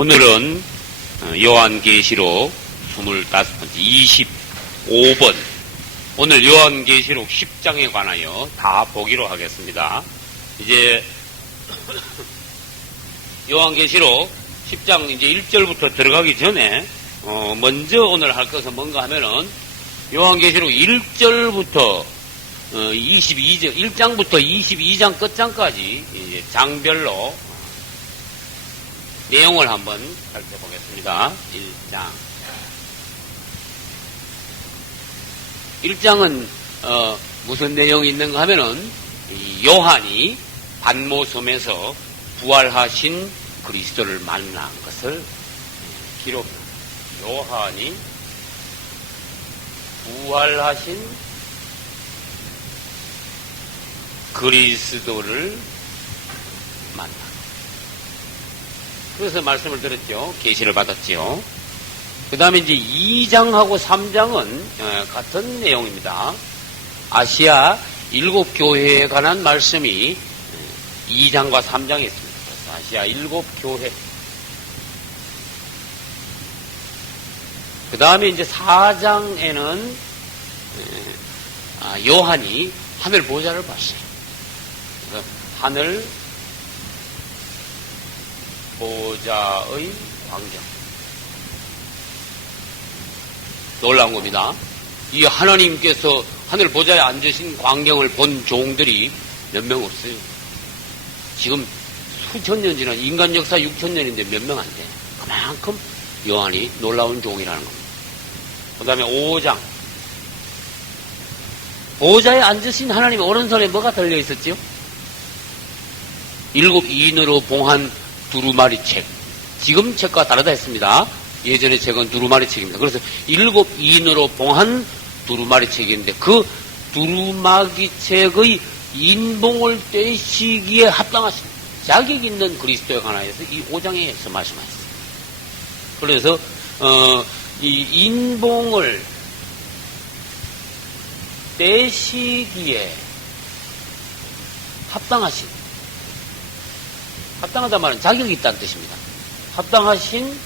오늘은 요한계시록 25번째 25번 오늘 요한계시록 10장에 관하여 다 보기로 하겠습니다. 이제 요한계시록 10장 이제 1절부터 들어가기 전에 먼저 오늘 할 것은 뭔가 하면은 요한계시록 1절부터 22절 1장부터 22장 끝장까지 이제 장별로 내용을 한번 살펴보겠습니다. 1장은 무슨 내용이 있는가 하면은 요한이 반모섬에서 부활하신 그리스도를 만난 것을 기록합니다. 요한이 부활하신 그리스도를 만나. 그래서 말씀을 드렸죠. 계시를 받았지요. 그 다음에 이제 2장하고 3장은 같은 내용입니다. 아시아 7교회에 관한 말씀이 2장과 3장에 있습니다. 그래서 아시아 7교회. 그 다음에 이제 4장에는 요한이 하늘 보좌를 봤어요. 그래서 하늘 보좌의 광경. 놀라운 겁니다. 이 하나님께서 하늘 보좌에 앉으신 광경을 본 종들이 몇 명 없어요. 지금 수천 년 지난 인간 역사 6,000년인데 몇 명 안 돼. 그만큼 요한이 놀라운 종이라는 겁니다. 그 다음에 5장. 보좌에 앉으신 하나님의 오른손에 뭐가 달려 있었지요? 7 인으로 봉한 두루마리 책. 지금 책과 다르다 했습니다. 예전에 책은 두루마리 책입니다. 그래서 7 인으로 봉한 두루마리 책인데 그 두루마리 책의 인봉을 떼시기에 합당하신 자격 있는 그리스도에 관하여서 이 5장에서 말씀하셨습니다. 그래서 이 인봉을 떼시기에 합당하단 말은 자격이 있다는 뜻입니다. 합당하신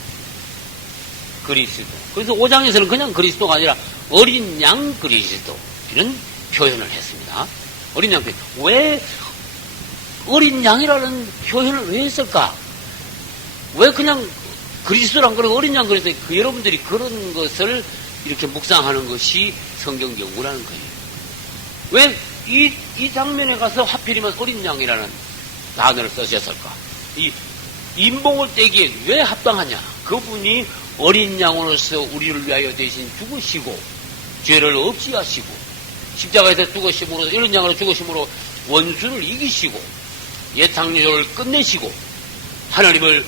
그리스도. 그래서 5장에서는 그냥 그리스도가 아니라 어린 양 그리스도 이런 표현을 했습니다. 어린 양 그리스도. 왜 어린 양이라는 표현을 왜 했을까? 왜 그냥 그리스도란 그러고 어린 양 그리스도 여러분들이 그런 것을 이렇게 묵상하는 것이 성경 연구라는 거예요. 왜 이 장면에 가서 하필이면 어린 양이라는 단어를 쓰셨을까? 이 인봉을 떼기에 왜 합당하냐? 그분이 어린 양으로서 우리를 위하여 대신 죽으시고 죄를 없이 하시고 십자가에서 죽으심으로 이런 양으로 죽으심으로 원수를 이기시고 예탕료를 끝내시고 하나님의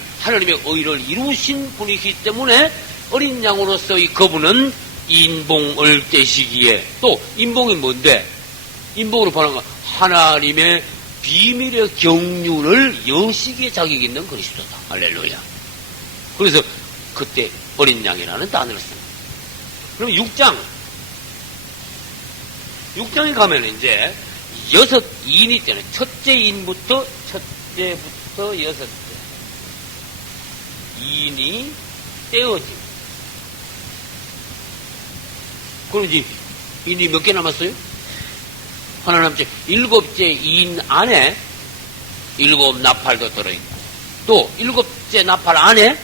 의를 이루신 분이기 때문에 어린 양으로서 이 그분은 인봉을 떼시기에 또 인봉이 뭔데? 인봉으로 보는 건 하나님의 비밀의 경륜을 여시기에 자격이 있는 그리스도다. 할렐루야. 그래서 그때 어린 양이라는 단어를 씁니다. 그럼 6장에 가면 이제 6인이 되는 첫째 인부터 여섯째 인이 떼어집니다. 그럼 이제 인이 몇 개 남았어요? 하나 남지 7째 인 안에 7 나팔도 들어있고 또 7째 나팔 안에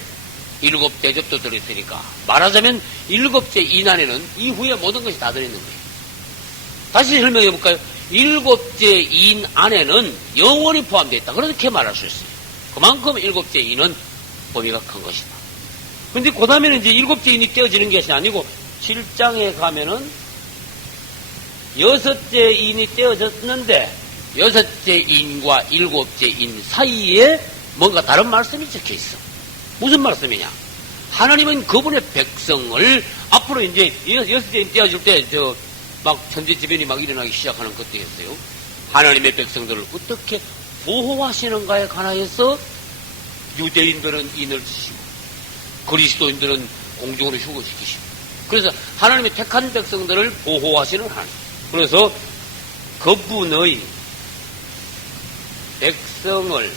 7 대접도 들어있으니까 말하자면 7째 인 안에는 이후에 모든 것이 다 들어있는 거예요. 다시 설명해 볼까요? 7째 인 안에는 영원히 포함되어 있다. 그렇게 말할 수 있어요. 그만큼 7째 인은 범위가 큰 것이다. 근데 그 다음에는 이제 7째 인이 떼어지는 것이 아니고 7장에 가면은 6째 인이 떼어졌는데 6째 인과 7째 인 사이에 뭔가 다른 말씀이 적혀 있어. 무슨 말씀이냐? 하나님은 그분의 백성을 앞으로 이제 6째 인 떼어질 때 막 천재지변이 막 일어나기 시작하는 그때였어요. 하나님의 백성들을 어떻게 보호하시는가에 관하여서 유대인들은 인을 치시고 그리스도인들은 공중으로 휴거시키시고 그래서 하나님의 택한 백성들을 보호하시는 하나님. 그래서 그분의 백성을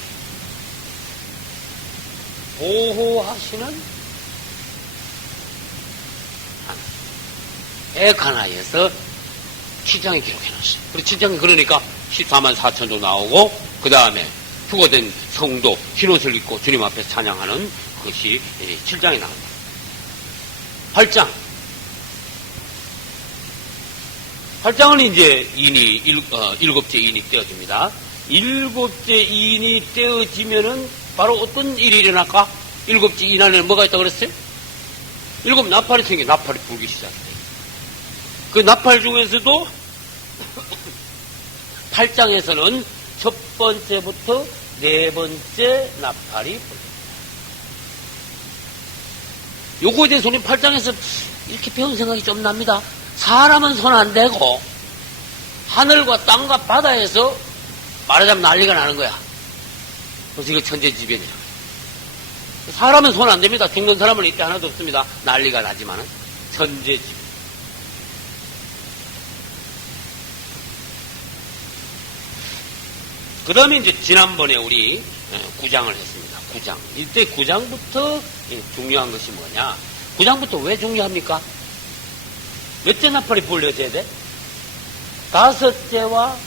보호하시는 백하나에서 7장에 기록해놨어요. 그리고 7장에 그러니까 14만 4천 도 나오고, 그 다음에 휴거된 성도 흰옷을 입고 주님 앞에서 찬양하는 것이 7장에 나옵니다. 8장. 8장은 이제 일곱째 인이 떼어집니다. 일곱째 인이 떼어지면은 바로 어떤 일이 일어날까? 일곱째 인 안에는 뭐가 있다고 그랬어요? 일곱 나팔이 생겨, 나팔이 불기 시작해요. 그 나팔 중에서도 8장에서는 첫 번째부터 네 번째 나팔이 불립니다. 요거에 대해서 우리 8장에서 이렇게 배운 생각이 좀 납니다. 사람은 손 안 대고 하늘과 땅과 바다에서 말하자면 난리가 나는 거야. 그래서 이거 천재지변이라고. 사람은 손 안 댑니다. 죽는 사람은 이때 하나도 없습니다. 난리가 나지만은 천재지변. 그 다음에 이제 지난번에 우리 9장을 했습니다. 9장. 이때 9장부터 중요한 것이 뭐냐? 9장부터 왜 중요합니까? 몇째 나팔이 불려져야 돼? 다섯째와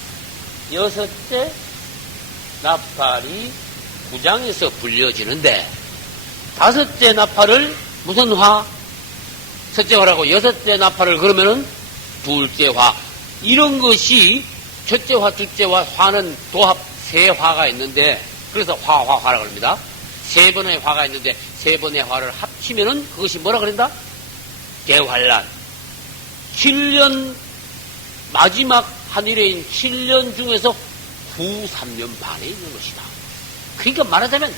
여섯째 나팔이 9장에서 불려지는데, 다섯째 나팔을 무슨 화? 첫째 화라고, 여섯째 나팔을 그러면은 둘째 화. 이런 것이 첫째 화, 둘째 화, 화는 도합 세 화가 있는데, 그래서 화라고 합니다. 세 번의 화가 있는데, 세 번의 화를 합치면은 그것이 뭐라 그런다? 대환란. 7년, 마지막 한일해인 7년 중에서 후 3년 반에 있는 것이다. 그러니까 말하자면,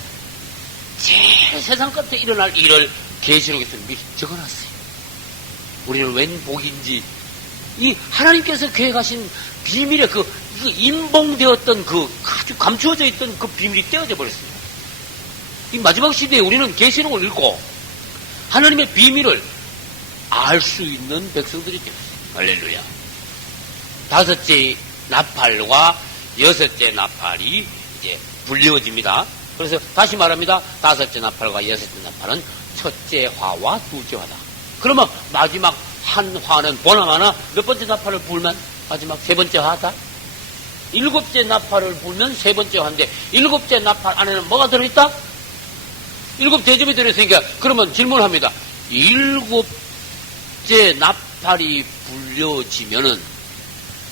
제일 세상 끝에 일어날 일을 계시록에서 미리 적어놨어요. 우리는 웬 복인지, 이 하나님께서 계획하신 비밀의 그 임봉되었던 아주 감추어져 있던 그 비밀이 떼어져 버렸습니다. 이 마지막 시대에 우리는 계시록을 읽고 하나님의 비밀을 알 수 있는 백성들이 되었어요. 할렐루야. 다섯째 나팔과 여섯째 나팔이 이제 불려집니다. 그래서 다시 말합니다. 다섯째 나팔과 여섯째 나팔은 첫째 화와 둘째 화다. 그러면 마지막 한 화는 보나마나 몇 번째 나팔을 불면 마지막 세 번째 화다? 일곱째 나팔을 불면 세 번째 화인데, 일곱째 나팔 안에는 뭐가 들어있다? 일곱 대접이 들어있으니까, 그러면 질문합니다. 일곱째 나팔이 불려지면은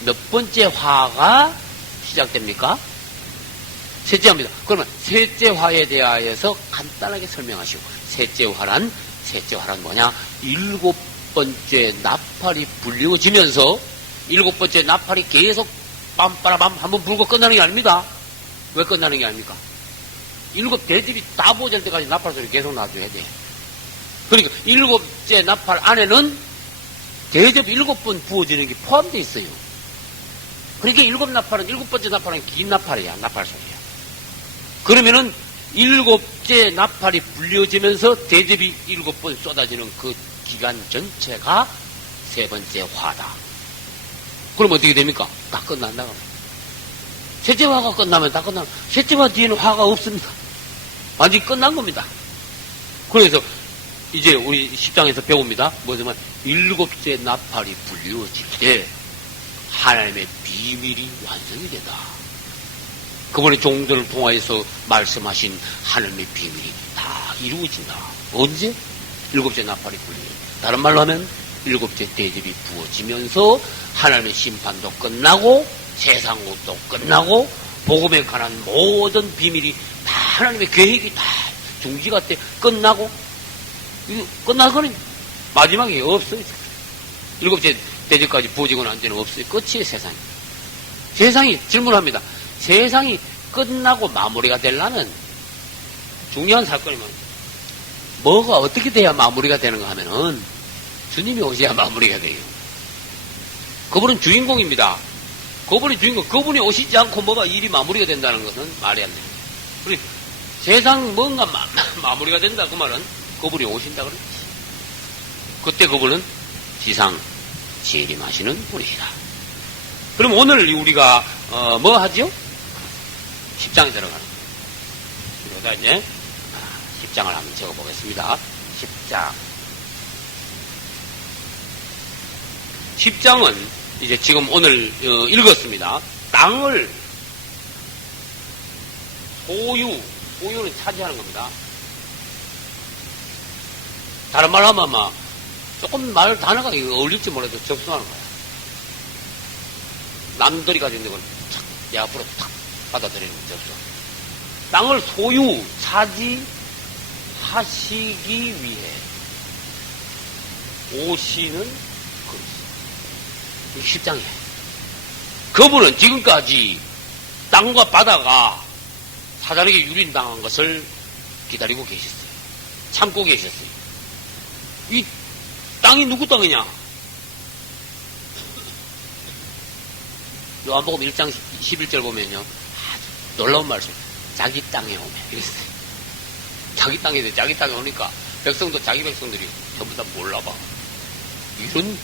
몇 번째 화가 시작됩니까? 셋째 화입니다. 그러면 셋째 화에 대하여서 간단하게 설명하시고, 셋째 화란 뭐냐? 일곱 번째 나팔이 불려지면서 일곱 번째 나팔이 계속 빰빠라밤 한번 불고 끝나는 게 아닙니다. 왜 끝나는 게 아닙니까? 일곱 대접이 다 부어질 때까지 나팔 소리 계속 놔줘야 돼. 그러니까 일곱째 나팔 안에는 대접 7번 부어지는 게 포함되어 있어요. 그러니까 일곱 번째 나팔은 긴 나팔이야. 나팔 소리야. 그러면은 일곱째 나팔이 불려지면서 대접이 7번 쏟아지는 그 기간 전체가 세 번째 화다. 그럼 어떻게 됩니까? 다 끝난다고. 셋째 화가 끝나면 다 끝나면, 셋째 화 뒤에는 화가 없습니다. 완전히 끝난 겁니다. 그래서 이제 우리 10장에서 배웁니다. 뭐냐면 일곱째 나팔이 불려질 때 하나님의 비밀이 완성이 된다. 그분의 종들을 통하여서 말씀하신 하나님의 비밀이 다 이루어진다. 언제? 일곱째 나팔이 불려요. 다른 말로 하면 일곱째 대접이 부어지면서 하나님의 심판도 끝나고 세상도 끝나고 복음에 관한 모든 비밀이 다 하나님의 계획이 다 중지가 때 끝나고, 끝나고는 마지막에 없어요. 일곱째 대접까지 부어지고 난 뒤는 없어요. 끝이에요. 세상이 질문합니다. 세상이 끝나고 마무리가 되려면 중요한 사건이 뭐가 어떻게 돼야 마무리가 되는가 하면은 주님이 오셔야 마무리가 돼요. 그분은 주인공입니다. 그분이 주인공, 그분이 오시지 않고 뭐가 일이 마무리가 된다는 것은 말이 안 됩니다. 그리고 세상 뭔가 마무리가 된다 그 말은 그분이 오신다 그랬지. 그때 그분은 지상 재림하시는 분이시다. 그럼 오늘 우리가 뭐 하죠? 10장에 들어가는 거다. 이제 10장을 한번 적어보겠습니다. 10장. 10장은 이제 지금 오늘 읽었습니다. 땅을 소유는 차지하는 겁니다. 다른 말로 하면 아마 조금 말 단어가 어울릴지 몰라도 접수하는 거야. 남들이 가진 건 착, 내 앞으로 탁 받아들이는 접수. 땅을 소유, 차지하시기 위해 오시는 그리스도. 10장이에요. 그분은 지금까지 땅과 바다가 사단에게 유린당한 것을 기다리고 계셨어요. 참고 계셨어요. 이 땅이 누구 땅이냐? 요한복음 1장 11절 보면요. 아주 놀라운 말씀. 자기 땅에 오면. 이랬어요. 자기 땅에, 자기 땅에 오니까 백성도 자기 백성들이 전부 다 몰라봐. 이런,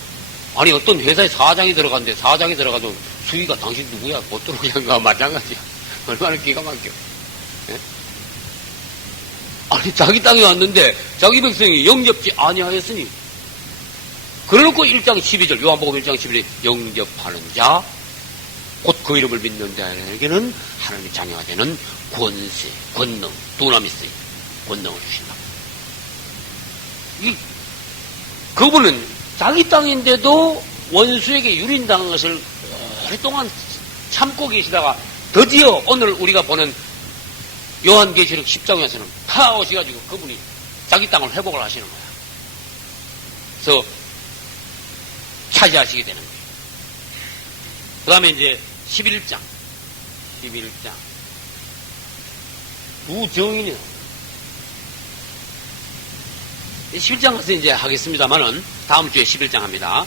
아니 어떤 회사에 사장이 들어갔는데 사장이 들어가도 수위가 당신 누구야? 못 들어오게 한 거와 마찬가지야. 얼마나 기가 막혀. 예? 아니 자기 땅에 왔는데 자기 백성이 영접지 아니하였으니 그래놓고 1장 12절 요한복음 1장 12절 영접하는 자 곧 그 이름을 믿는 자에게는 하나님의 자녀가 되는 권세, 권능, 두나미스 권능을 주신다. 그분은 자기 땅인데도 원수에게 유린당한 것을 오랫동안 참고 계시다가 드디어 오늘 우리가 보는 요한계시록 10장에서는 다 오셔가지고 그분이 자기 땅을 회복을 하시는 거야. 그래서 차지하시게 되는 거예요. 그 다음에 이제 11장. 두 정인이 11장 가서 이제 하겠습니다만은 다음 주에 11장 합니다.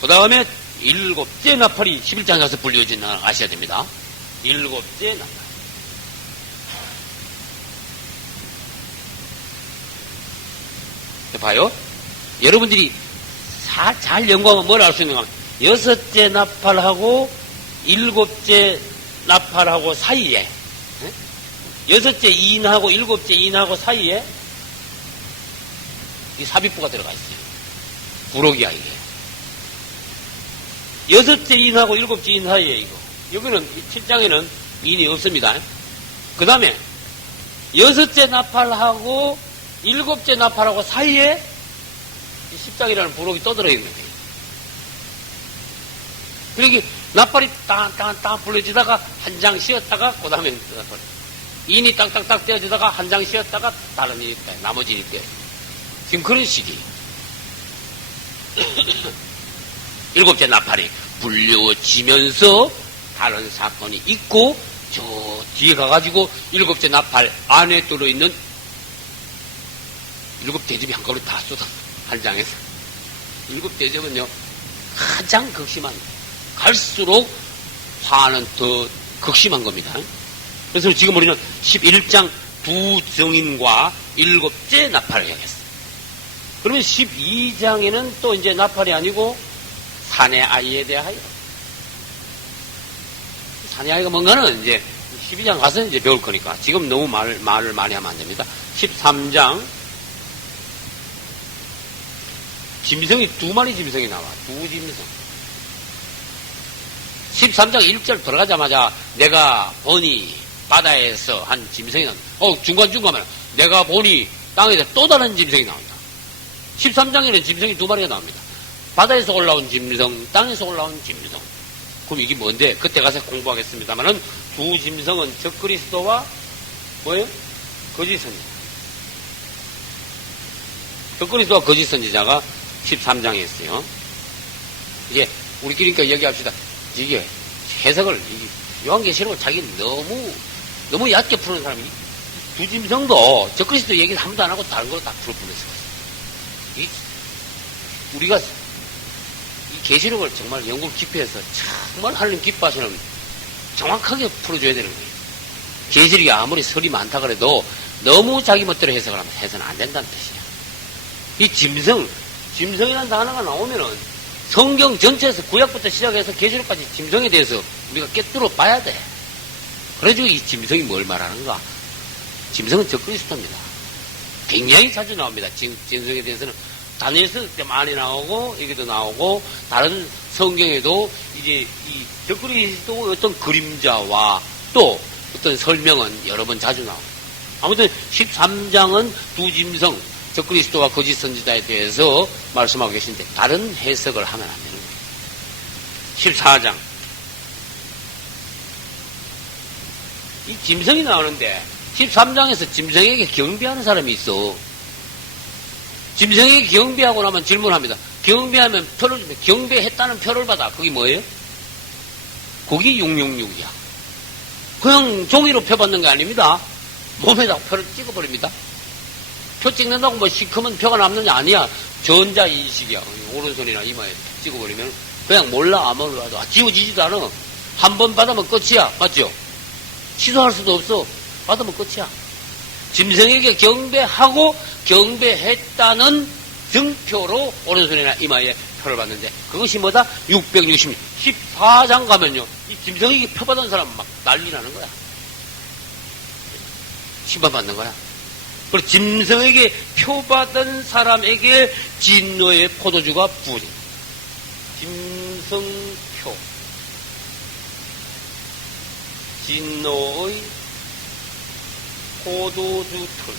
그 다음에 7째 나팔이 11장 가서 불려진 날 아셔야 됩니다. 7째 나팔. 봐요. 여러분들이 잘 연구하면 뭘 알 수 있는가 하면 6째 나팔하고 7째 나팔하고 사이에 6째 인하고 7째 인하고 사이에 이 삽입부가 들어가 있어요. 부록이야 이게. 6째 인하고 7째 인 사이에 이거. 여기는 7장에는 인이 없습니다. 그 다음에 6째 나팔하고 7째 나팔하고 사이에 10장이라는 부록이 또 들어있는 거예요. 그러니까 나팔이 땅땅땅 불러지다가 한 장 쉬었다가 그 다음에 인이 땅땅땅 떼어지다가 한 장 쉬었다가 다른 인이 나머지니까 지금 그런 시기예요. 7째 나팔이 불려지면서 다른 사건이 있고 저 뒤에 가가지고 7째 나팔 안에 들어있는 7대접이 한꺼번에 다 쏟았어. 한 장에서. 7대접은요 가장 극심한 갈수록 화는 더 극심한 겁니다. 그래서 지금 우리는 11장 두 정인과 7째 나팔을 해야겠어요. 그러면 12장에는 또 이제 나팔이 아니고 사내 아이에 대하여. 사내 아이가 뭔가는 이제 12장 가서 이제 배울 거니까 지금 너무 말을 많이 하면 안 됩니다. 13장 짐승이 2마리 짐승이 나와. 2짐승. 13장 1절 들어가자마자 내가 보니 바다에서 한 짐승이 나온다. 중간중간에 내가 보니 땅에서 또 다른 짐승이 나온다. 13장에는 짐승이 2마리가 나옵니다. 바다에서 올라온 짐승, 땅에서 올라온 짐승. 그럼 이게 뭔데? 그때 가서 공부하겠습니다만은 두 짐승은 적그리스도와 뭐예요? 거짓 선지자. 적그리스도와 거짓 선지자가 13장에 있어요. 이제 우리끼리 얘기합시다. 이게 해석을 요한계시록을 자기 너무 얕게 푸는 사람이 두 짐승도 적그리스도 얘기를 한 번도 안 하고 다른 걸 다 풀어 보냈어요. 우리가 이 계시록을 정말 연구를 깊이 해서 정말 하나님 기뻐하시는 정확하게 풀어줘야 되는 거예요. 계시록이 아무리 설이 많다 그래도 너무 자기 멋대로 해석을 하면 해서는 안 된다는 뜻이에요. 이 짐승이라는 단어가 나오면은 성경 전체에서 구약부터 시작해서 계시록까지 짐승에 대해서 우리가 꿰뚫어 봐야 돼. 그래가지고 이 짐승이 뭘 말하는가? 짐승은 적그리스도입니다. 굉장히 자주 나옵니다. 진성에 대해서는 다니엘서 때 많이 나오고 여기도 나오고 다른 성경에도 이제 이 적그리스도 어떤 그림자와 또 어떤 설명은 여러 번 자주 나옵니다. 아무튼 13장은 두 짐승 적그리스도와 거짓 선지자에 대해서 말씀하고 계신데 다른 해석을 하면 안 되는 거예요. 14장 이 짐승이 나오는데 13장에서 짐승에게 경배하는 사람이 있어. 짐승에게 경배하고 나면 질문합니다. 경배하면 표를 주면 경배했다는 표를 받아. 그게 뭐예요? 그게 666이야. 그냥 종이로 표 받는 게 아닙니다. 몸에다 표를 찍어버립니다. 표 찍는다고 뭐 시커먼 표가 남는 게 아니야. 전자인식이야. 오른손이나 이마에 찍어버리면 그냥 몰라 아무래도 지워지지도 않아. 한 번 받으면 끝이야. 맞죠? 취소할 수도 없어. 받으면 끝이야. 짐승에게 경배하고 경배했다는 증표로 오른손이나 이마에 표를 받는데 그것이 뭐다? 666. 14장 가면요. 이 짐승에게 표 받은 사람 막 난리 나는 거야. 심판받는 거야. 그리고 짐승에게 표 받은 사람에게 진노의 포도주가 부어진다. 짐승표. 진노의 포도주 틀.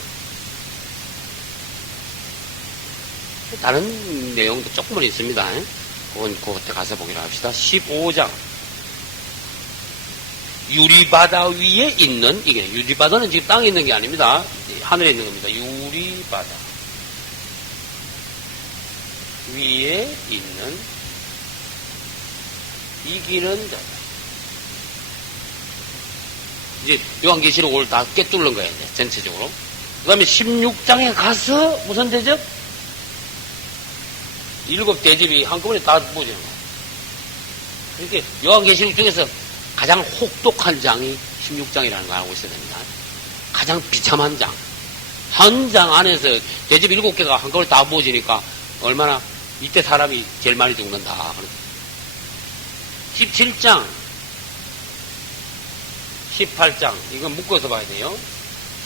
다른 내용도 조금은 있습니다. 그건 그때 가서 보기로 합시다. 15장. 유리바다 위에 있는, 이게, 유리바다는 지금 땅에 있는 게 아닙니다. 하늘에 있는 겁니다. 유리바다. 위에 있는 이기는 자다. 이제 요한계시록 오늘 다 꿰뚫는 거예요, 이제 전체적으로. 그 다음에 16장에 가서 무슨 대접? 7 대접이 한꺼번에 다 보지는 거예요. 그러니까 요한계시록 중에서 가장 혹독한 장이 16장이라는 걸 알고 있어야 됩니다. 가장 비참한 장. 한 장 안에서 대접 7개가 한꺼번에 다 부어지니까 얼마나 이때 사람이 제일 많이 죽는다. 17장, 18장 이건 묶어서 봐야 돼요.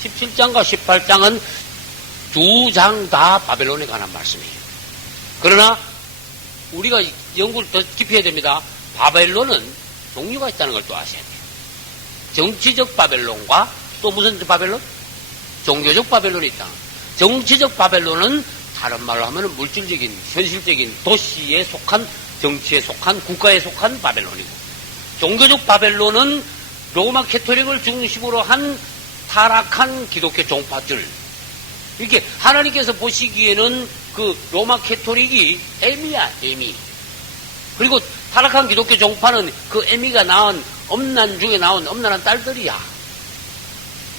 17장과 18장은 두 장 다 바벨론에 관한 말씀이에요. 그러나 우리가 연구를 더 깊이 해야 됩니다. 바벨론은 종류가 있다는 걸 또 아셔야 돼요. 정치적 바벨론과 또 무슨 바벨론? 종교적 바벨론이 있다. 정치적 바벨론은 다른 말로 하면 물질적인, 현실적인 도시에 속한, 정치에 속한, 국가에 속한 바벨론이고, 종교적 바벨론은 로마 캐토릭을 중심으로 한 타락한 기독교 종파들. 이렇게 하나님께서 보시기에는 그 로마 캐토릭이 애미야, 애미. 그리고 타락한 기독교 종파는 그 애미가 낳은 엄난 중에 나온 엄난한 딸들이야.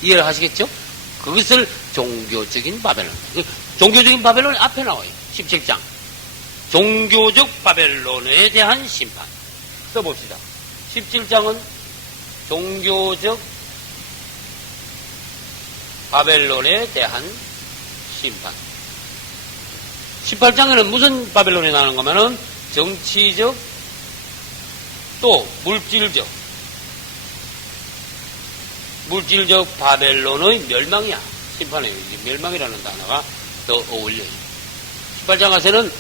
이해를 하시겠죠? 그것을 종교적인 바벨론. 종교적인 바벨론이 앞에 나와요. 17장. 종교적 바벨론에 대한 심판. 써봅시다. 17장은 종교적 바벨론에 대한 심판. 18장에는 무슨 바벨론이 나오는 거면은 정치적 또 물질적 바벨론의 멸망이야. 심판이에요. 멸망이라는 단어가 더 어울려요. 18장 가서는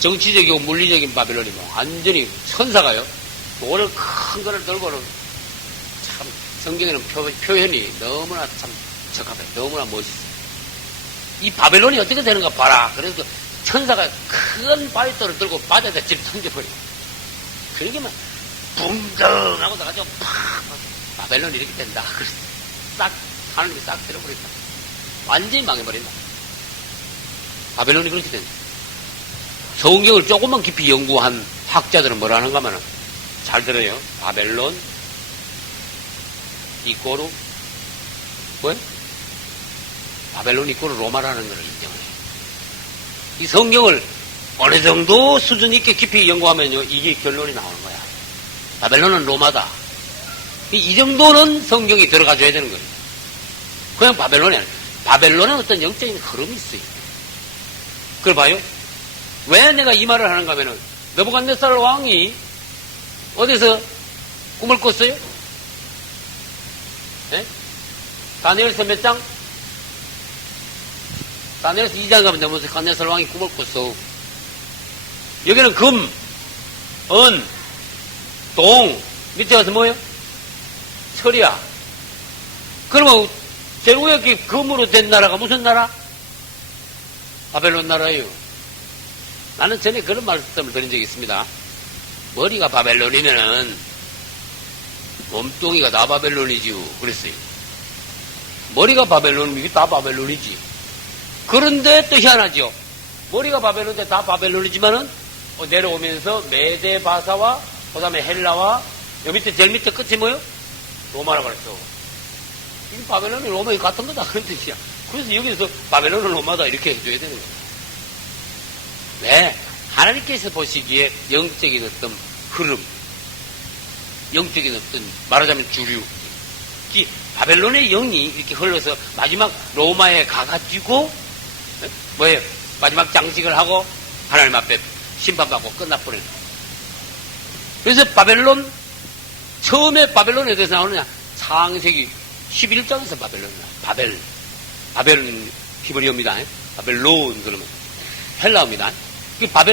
정치적이고 물리적인 바벨론이 뭐 완전히 천사가요. 오늘 큰 거를 들고는 참 성경에는 표현이 너무나 참 적합해. 너무나 멋있어요. 이 바벨론이 어떻게 되는가 봐라. 그래서 천사가 큰 바위돌을 들고 바다에다 집 던져버려. 그러기만 붕덩하고 나가지고 팍 바벨론이 이렇게 된다. 그래서 싹 하늘이 싹 들어버린다. 완전히 망해버린다. 바벨론이 그렇게 된다. 성경을 조금만 깊이 연구한 학자들은 뭐라 하는가 하면 잘 들어요. 바벨론 이꼬르 뭐예요? 바벨론 이꼬르 로마라는 것을 인정해요. 이 성경을 어느 정도 수준 있게 깊이 연구하면요, 이게 결론이 나오는 거야. 바벨론은 로마다. 이 정도는 성경이 들어가줘야 되는 거예요. 그냥 바벨론이 아니에요. 바벨론은 어떤 영적인 흐름이 있어요. 그걸 봐요. 왜 내가 이 말을 하는가 하면은, 느부갓네살 왕이 어디서 꿈을 꿨어요? 네? 다니엘서 몇 장? 딴 데서 2장 가면 넘어서 칸네살 왕이 꿈을 꿨어. 여기는 금, 은, 동, 밑에 가서 뭐예요? 철이야. 그러면 제일 위에 금으로 된 나라가 무슨 나라? 바벨론 나라예요. 나는 전에 그런 말씀을 드린 적이 있습니다. 머리가 바벨론이면은 몸뚱이가 다 바벨론이지요. 그랬어요. 머리가 바벨론이면 이게 다 바벨론이지. 그런데 또 희한하죠. 머리가 바벨론인데 다 바벨론이지만은 내려오면서 메데 바사와 그 다음에 헬라와 여기 밑에 제일 밑에 끝이 뭐요? 로마라고 그랬어. 이 바벨론이 로마이 같은 거다 그런 뜻이야. 그래서 여기서 바벨론은 로마다 이렇게 해줘야 되는 거야. 네, 하나님께서 보시기에 영적인 어떤 흐름, 영적인 어떤 말하자면 주류, 바벨론의 영이 이렇게 흘러서 마지막 로마에 가가지고 뭐예요? 마지막 장식을 하고 하나님 앞에 심판받고 끝나버리는 거예요. 그래서 바벨론, 처음에 바벨론에 대해서 나오느냐? 창세기 11장에서 바벨론이야. 바벨은 히브리어입니다. 바벨론 그러면 헬라어입니다.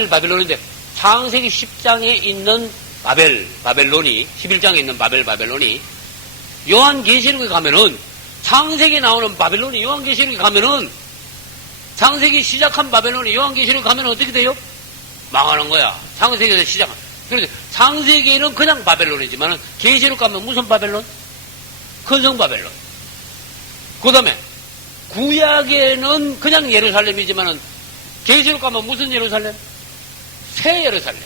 바벨론인데 창세기 10장에 있는 바벨론이 11장에 있는 바벨론이 요한계시록에 가면은 창세기에 나오는 바벨론이 요한계시록에 가면은 창세기 시작한 바벨론이 요한계시록에 가면은 어떻게 돼요? 망하는 거야. 창세기에서 시작한. 그런데 창세기에는 그냥 바벨론이지만은 계시록 가면 무슨 바벨론? 큰성 바벨론. 그 다음에 구약에는 그냥 예루살렘이지만은 계시록 가면 무슨 예루살렘? 새 예루살렘.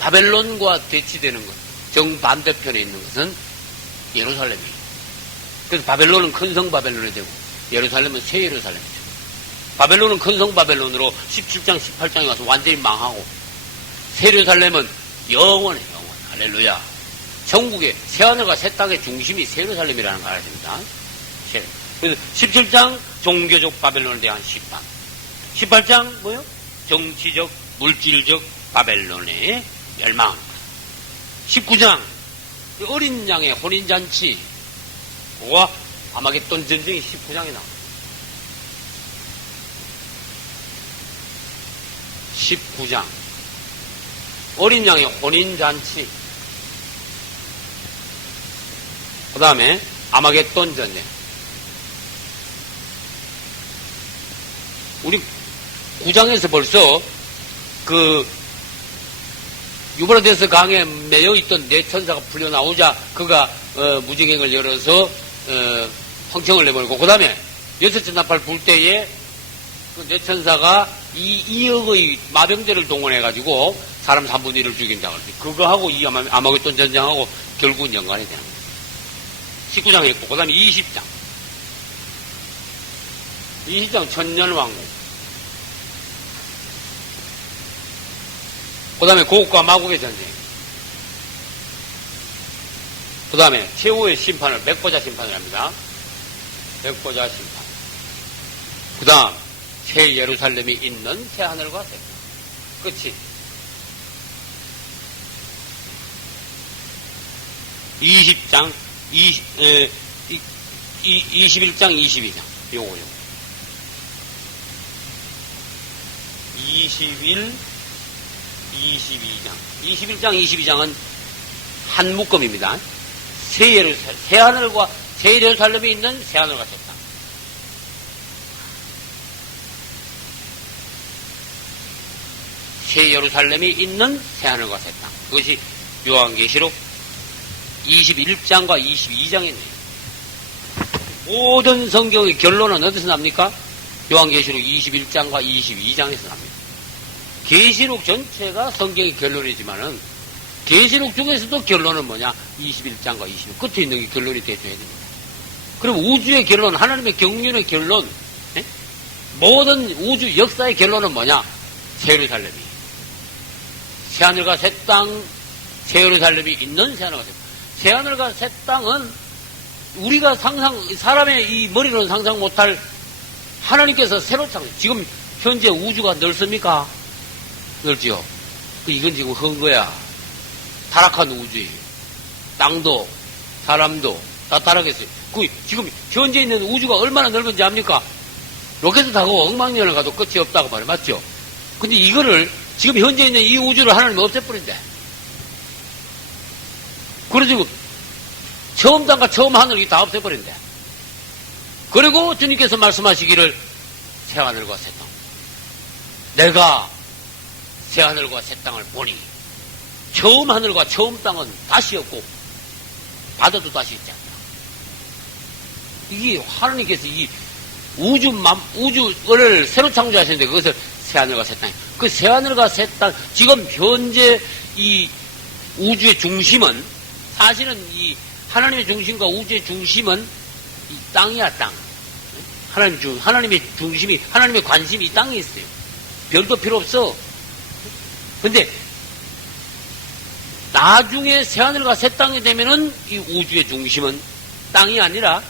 바벨론과 대치되는 것, 정반대편에 있는 것은 예루살렘이에요. 그래서 바벨론은 큰성 바벨론이 되고 예루살렘은 새 예루살렘이 되고 바벨론은 큰성 바벨론으로 17장, 18장에 가서 완전히 망하고 새 예루살렘은 영원해, 영원. 할렐루야. 전국의 새하늘과 새 땅의 중심이 새 예루살렘이라는 걸 알아야 됩니다. 그래서 17장 종교적 바벨론에 대한 심판. 18장 뭐요? 정치적, 물질적 바벨론의 멸망. 19장 어린 양의 혼인잔치. 그와 아마겟돈 전쟁이 19장에 나옵니다. 19장 어린 양의 혼인잔치. 그 다음에 아마겟돈 전쟁. 우리 9장에서 벌써 유브라데스 강에 매여 있던 네 천사가 풀려 나오자 그가 무지갱을 열어서 황청을 내버리고 그 다음에 여섯째 나팔 불 때에 그 네 천사가 2억의 마병대를 동원해가지고 사람 3분의 1을 죽인다 그랬지. 그거 하고 이 아마겟돈 전쟁하고 결국은 연관이 되는 거예요. 19장 했고 그 다음에 20장 20장 천년왕국. 그 다음에 고국과 마국의 전쟁. 그 다음에 최후의 심판을 맥보자 심판을 합니다. 맥보자 심판. 그 다음 새 예루살렘이 있는 새 하늘과 새 땅. 끝이. 20장 21장 22장 요거 21 22장 21장 22장은 한 묶음입니다. 새 하늘과 새 예루살렘이 있는 새 하늘과 새 땅. 새 예루살렘이 있는 새 하늘과 새 땅. 그것이 요한계시록 21장과 22장에 있네요. 모든 성경의 결론은 어디서 납니까? 요한계시록 21장과 22장에서 납니다. 계시록 전체가 성경의 결론이지만은 계시록 중에서도 결론은 뭐냐? 21장과 22. 끝에 있는 게 결론이 돼줘야 됩니다. 그럼 우주의 결론, 하나님의 경륜의 결론, 모든 우주 역사의 결론은 뭐냐? 새 예루살렘이. 새 하늘과 새 땅, 새 예루살렘이 있는 새 하늘과 새 땅. 새 하늘과 새 땅은 우리가 사람의 이 머리로는 상상 못할 하나님께서 새로 창조. 지금 현재 우주가 넓습니까? 넓지요. 이건 지금 헌 거야. 타락한 우주예요. 땅도, 사람도 다 타락했어요. 지금 현재 있는 우주가 얼마나 넓은지 압니까? 로켓을 타고 억만년을 가도 끝이 없다고 말해. 맞죠? 근데 이거를 지금 현재 있는 이 우주를 하나님이 없애버린대. 그래가지고 처음 땅과 처음 하늘이 다 없애버린대. 그리고 주님께서 말씀하시기를 새하늘과 새 땅. 내가 새하늘과 새 땅을 보니 처음 하늘과 처음 땅은 다시 없고 바다도 다시 있지 않다. 이게 하나님께서 이 우주를 새로 창조하셨는데 그것을 새하늘과 새 땅. 그 새하늘과 새 땅, 지금 현재 이 우주의 중심은 사실은 이 하나님의 중심과 우주의 중심은 이 땅이야, 땅. 하나님의 중심이, 하나님의 관심이 이 땅에 있어요. 별도 필요 없어. 근데 나중에 새하늘과 새 땅이 되면은 이 우주의 중심은 땅이 아니라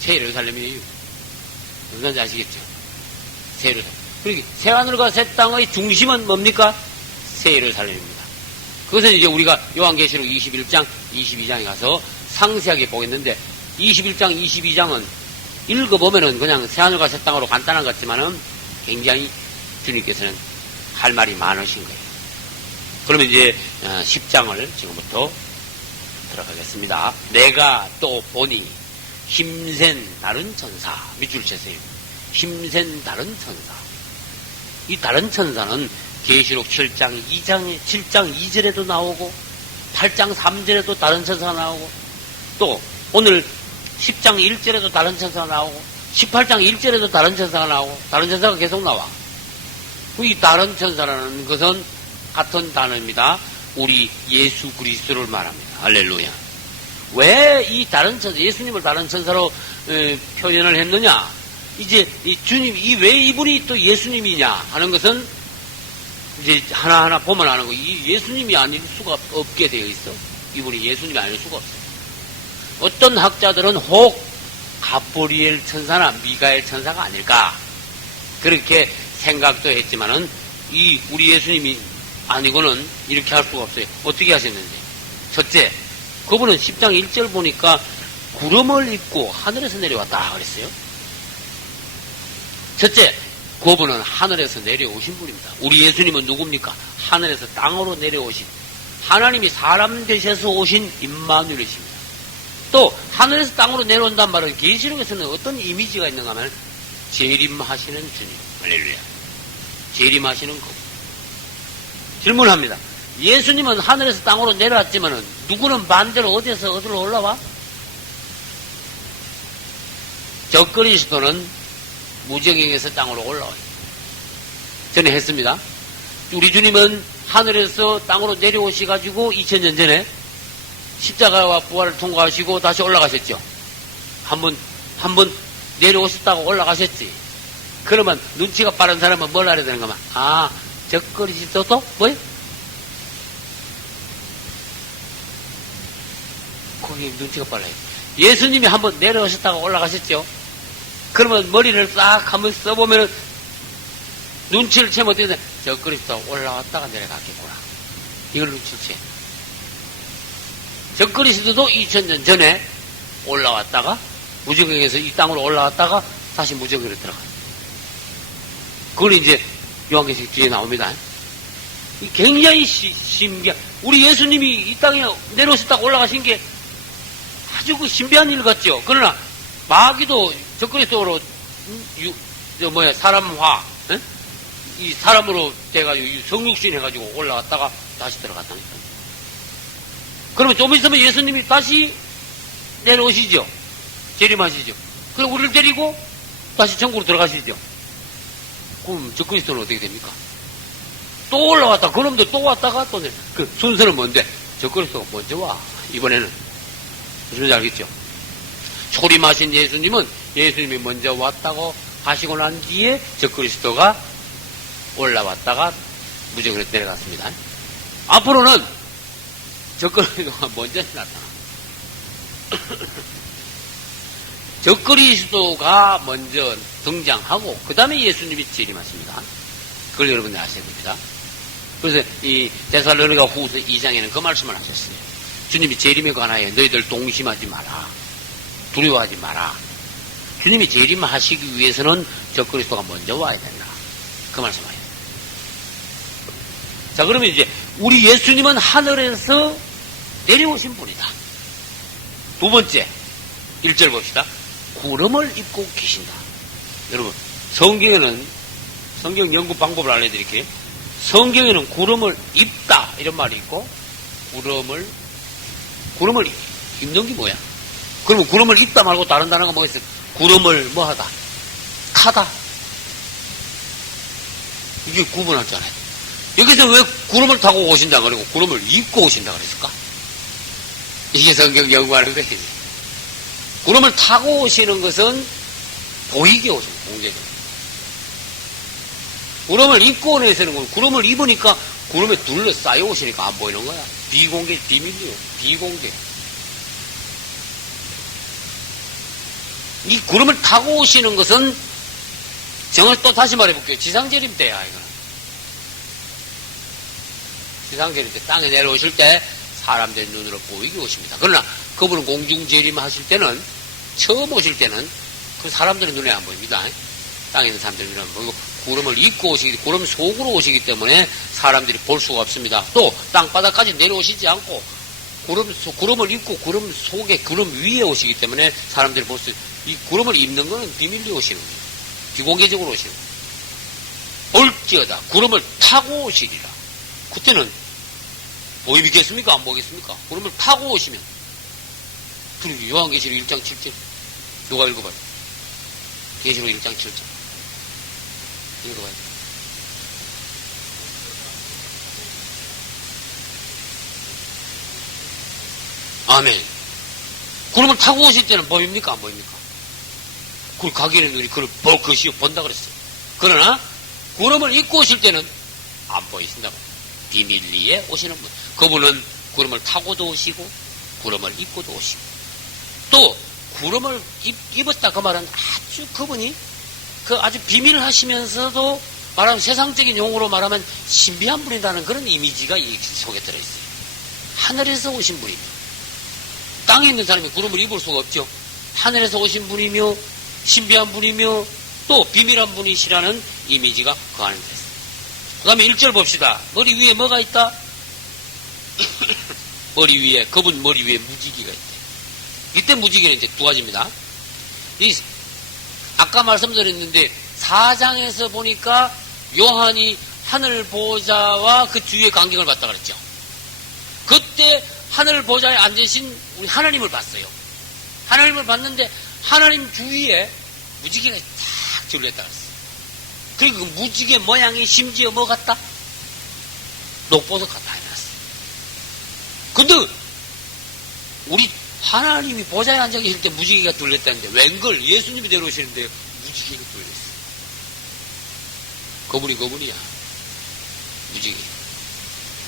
새 예루살렘이에요. 무슨 말인지 아시겠죠? 새 예루살렘. 그러니까 새하늘과 새 땅의 중심은 뭡니까? 새 예루살렘입니다. 그것은 이제 우리가 요한계시록 21장, 22장에 가서 상세하게 보겠는데 21장, 22장은 읽어보면은 그냥 새하늘과 새 땅으로 간단한 것 같지만은 굉장히 주님께서는 할 말이 많으신 거예요. 그러면 이제 10장을 지금부터 들어가겠습니다. 내가 또 보니 힘센 다른 천사, 밑줄 쳤어요. 힘센 다른 천사. 이 다른 천사는 계시록 7장 2절에도 나오고 8장 3절에도 다른 천사가 나오고 또 오늘 10장 1절에도 다른 천사가 나오고 18장 1절에도 다른 천사가 나오고 다른 천사가 계속 나와. 이 다른 천사라는 것은 같은 단어입니다. 우리 예수 그리스도를 말합니다. 할렐루야. 왜 이 다른 천사, 예수님을 다른 천사로 표현을 했느냐? 이제 이 주님, 왜 이분이 또 예수님이냐 하는 것은 이제 하나하나 보면 아는 거. 이 예수님이 아닐 수가 없게 되어 있어. 이분이 예수님이 아닐 수가 없어요. 어떤 학자들은 혹 가브리엘 천사나 미가엘 천사가 아닐까 그렇게 생각도 했지만은 이 우리 예수님이 아니고는 이렇게 할 수가 없어요. 어떻게 하셨는지. 첫째, 그분은 10장 1절 보니까 구름을 입고 하늘에서 내려왔다 그랬어요. 첫째, 그분은 하늘에서 내려오신 분입니다. 우리 예수님은 누굽니까? 하늘에서 땅으로 내려오신 하나님이 사람 되셔서 오신 임마누엘이십니다. 또 하늘에서 땅으로 내려온단 말은 계시록에서는 어떤 이미지가 있는가 하면 재림하시는 주님. 할렐루야. 재림하시는 것. 질문합니다. 예수님은 하늘에서 땅으로 내려왔지만은 누구는 반대로 어디로 올라와? 저 그리스도는 무저갱에서 땅으로 올라와요. 전에 했습니다. 우리 주님은 하늘에서 땅으로 내려오셔가지고 2000년 전에 십자가와 부활을 통과하시고 다시 올라가셨죠. 한 번 내려오셨다고 올라가셨지. 그러면 눈치가 빠른 사람은 뭘 알아야 되는 거만? 아, 저 그리스도도 뭐예요? 거기 눈치가 빨라요. 예수님이 한번 내려오셨다가 올라가셨죠. 그러면 머리를 싹 한번 써보면 눈치를 채면 어떻게 돼? 저 그리스도 올라왔다가 내려갔겠구나. 이걸 눈치를 채. 저 그리스도도 2000년 전에 올라왔다가 무저갱에서 이 땅으로 올라왔다가 다시 무저갱으로 들어가요. 그걸 이제 요한계시록 뒤에 나옵니다. 굉장히 신기한, 우리 예수님이 이 땅에 내려오셨다가 올라가신 게 아주 그 신비한 일 같죠. 그러나 마귀도 저 그리스도로 사람화, 에? 이 사람으로 돼가지고 성육신 해가지고 올라왔다가 다시 들어갔다니까. 그러면 좀 있으면 예수님이 다시 내려오시죠. 재림하시죠. 그럼 우리를 데리고 다시 천국으로 들어가시죠. 그럼 저 그리스도는 어떻게 됩니까? 또 올라왔다. 그놈도 또 왔다가 또 그 순서는 뭔데? 저 그리스도가 먼저 와. 이번에는 무슨 지 알겠죠? 초림하신 예수님이 먼저 왔다고 하시고 난 뒤에 저 그리스도가 올라왔다가 무저갱으로 내려갔습니다. 앞으로는 저 그리스도가 먼저 나타나. 저 그리스도가 먼저 등장하고 그 다음에 예수님이 재림하십니다. 그걸 여러분들 아셔야 됩니다. 그래서 이 데살로니가 후서 2장에는 그 말씀을 하셨어요. 주님이 재림에 관하여 너희들 동심하지 마라. 두려워하지 마라. 주님이 재림하시기 위해서는 저 그리스도가 먼저 와야 된다. 그 말씀이에요. 자, 그러면 이제 우리 예수님은 하늘에서 내려오신 분이다. 두 번째, 1절 봅시다. 구름을 입고 계신다. 여러분, 성경에는, 성경 연구 방법을 알려드릴게요. 성경에는 구름을 입다 이런 말이 있고, 구름을 입는 게 뭐야? 그러면 구름을 입다 말고 다른 단어가 뭐가 있어요? 구름을 뭐 하다? 타다. 이게 구분하잖아요. 여기서 왜 구름을 타고 오신다 그러고 구름을 입고 오신다 그랬을까? 이게 성경 연구하는 거예요. 구름을 타고 오시는 것은 보이게 오시는 거예요. 공개적으로. 구름을 입고 오는 것은 구름을 입으니까 구름에 둘러싸여 오시니까 안 보이는 거야. 비공개, 비밀이요. 비공개. 이 구름을 타고 오시는 것은 정말 또 다시 말해볼게요. 지상재림 때야, 이거는. 지상재림 때, 땅에 내려오실 때 사람들의 눈으로 보이게 오십니다. 그러나 그분은 공중재림 하실 때는, 처음 오실 때는 그 사람들의 눈에 안 보입니다. 땅에 있는 사람들의 눈에 안 보이고, 구름을 입고 오시기, 구름 속으로 오시기 때문에 사람들이 볼 수가 없습니다. 또 땅바닥까지 내려오시지 않고 구름을 입고 구름 속에, 구름 위에 오시기 때문에 사람들이 볼 수, 이 구름을 입는 거는 비밀리 오시는 거예요. 비공개적으로 오시는 거예요. 올지어다 구름을 타고 오시리라. 그때는 보이겠습니까? 안 보이겠습니까? 구름을 타고 오시면. 그리고 요한계시록 1장 7절. 누가 읽어봐요? 계시록 1장 7절. 읽어봐요. 아멘. 구름을 타고 오실 때는 보입니까? 안 보입니까? 그 가게는 눈이 그걸 것이요 본다 그랬어요. 그러나 구름을 입고 오실 때는 안 보이신다고. 비밀리에 오시는 분. 그분은 구름을 타고도 오시고 구름을 입고도 오시고 또 구름을 입었다 그 말은 아주 그분이 그 아주 비밀을 하시면서도 말하면 세상적인 용어로 말하면 신비한 분이라는 그런 이미지가 이 속에 들어있어요. 하늘에서 오신 분이며 땅에 있는 사람이 구름을 입을 수가 없죠. 하늘에서 오신 분이며 신비한 분이며 또 비밀한 분이시라는 이미지가 그 안에 들어있어요. 그 다음에 1절 봅시다. 머리 위에 뭐가 있다? 머리 위에, 그분 머리 위에 무지개가 있대. 이때 무지개는 이제 두 가지입니다. 아까 말씀드렸는데 4장에서 보니까 요한이 하늘 보좌와 그 주위의 광경을 봤다 그랬죠. 그때 하늘 보좌에 앉으신 우리 하나님을 봤어요. 하나님을 봤는데 하나님 주위에 무지개가 탁 둘러있다 그랬어요. 그리고 그 무지개 모양이 심지어 뭐 같다? 녹보석 같다 해놨어요. 근데 우리 하나님이 보좌에 앉아 계실 때 무지개가 둘렸다는데 웬걸 예수님이 내려오시는데 무지개가 둘렸어요. 그분이야. 무지개.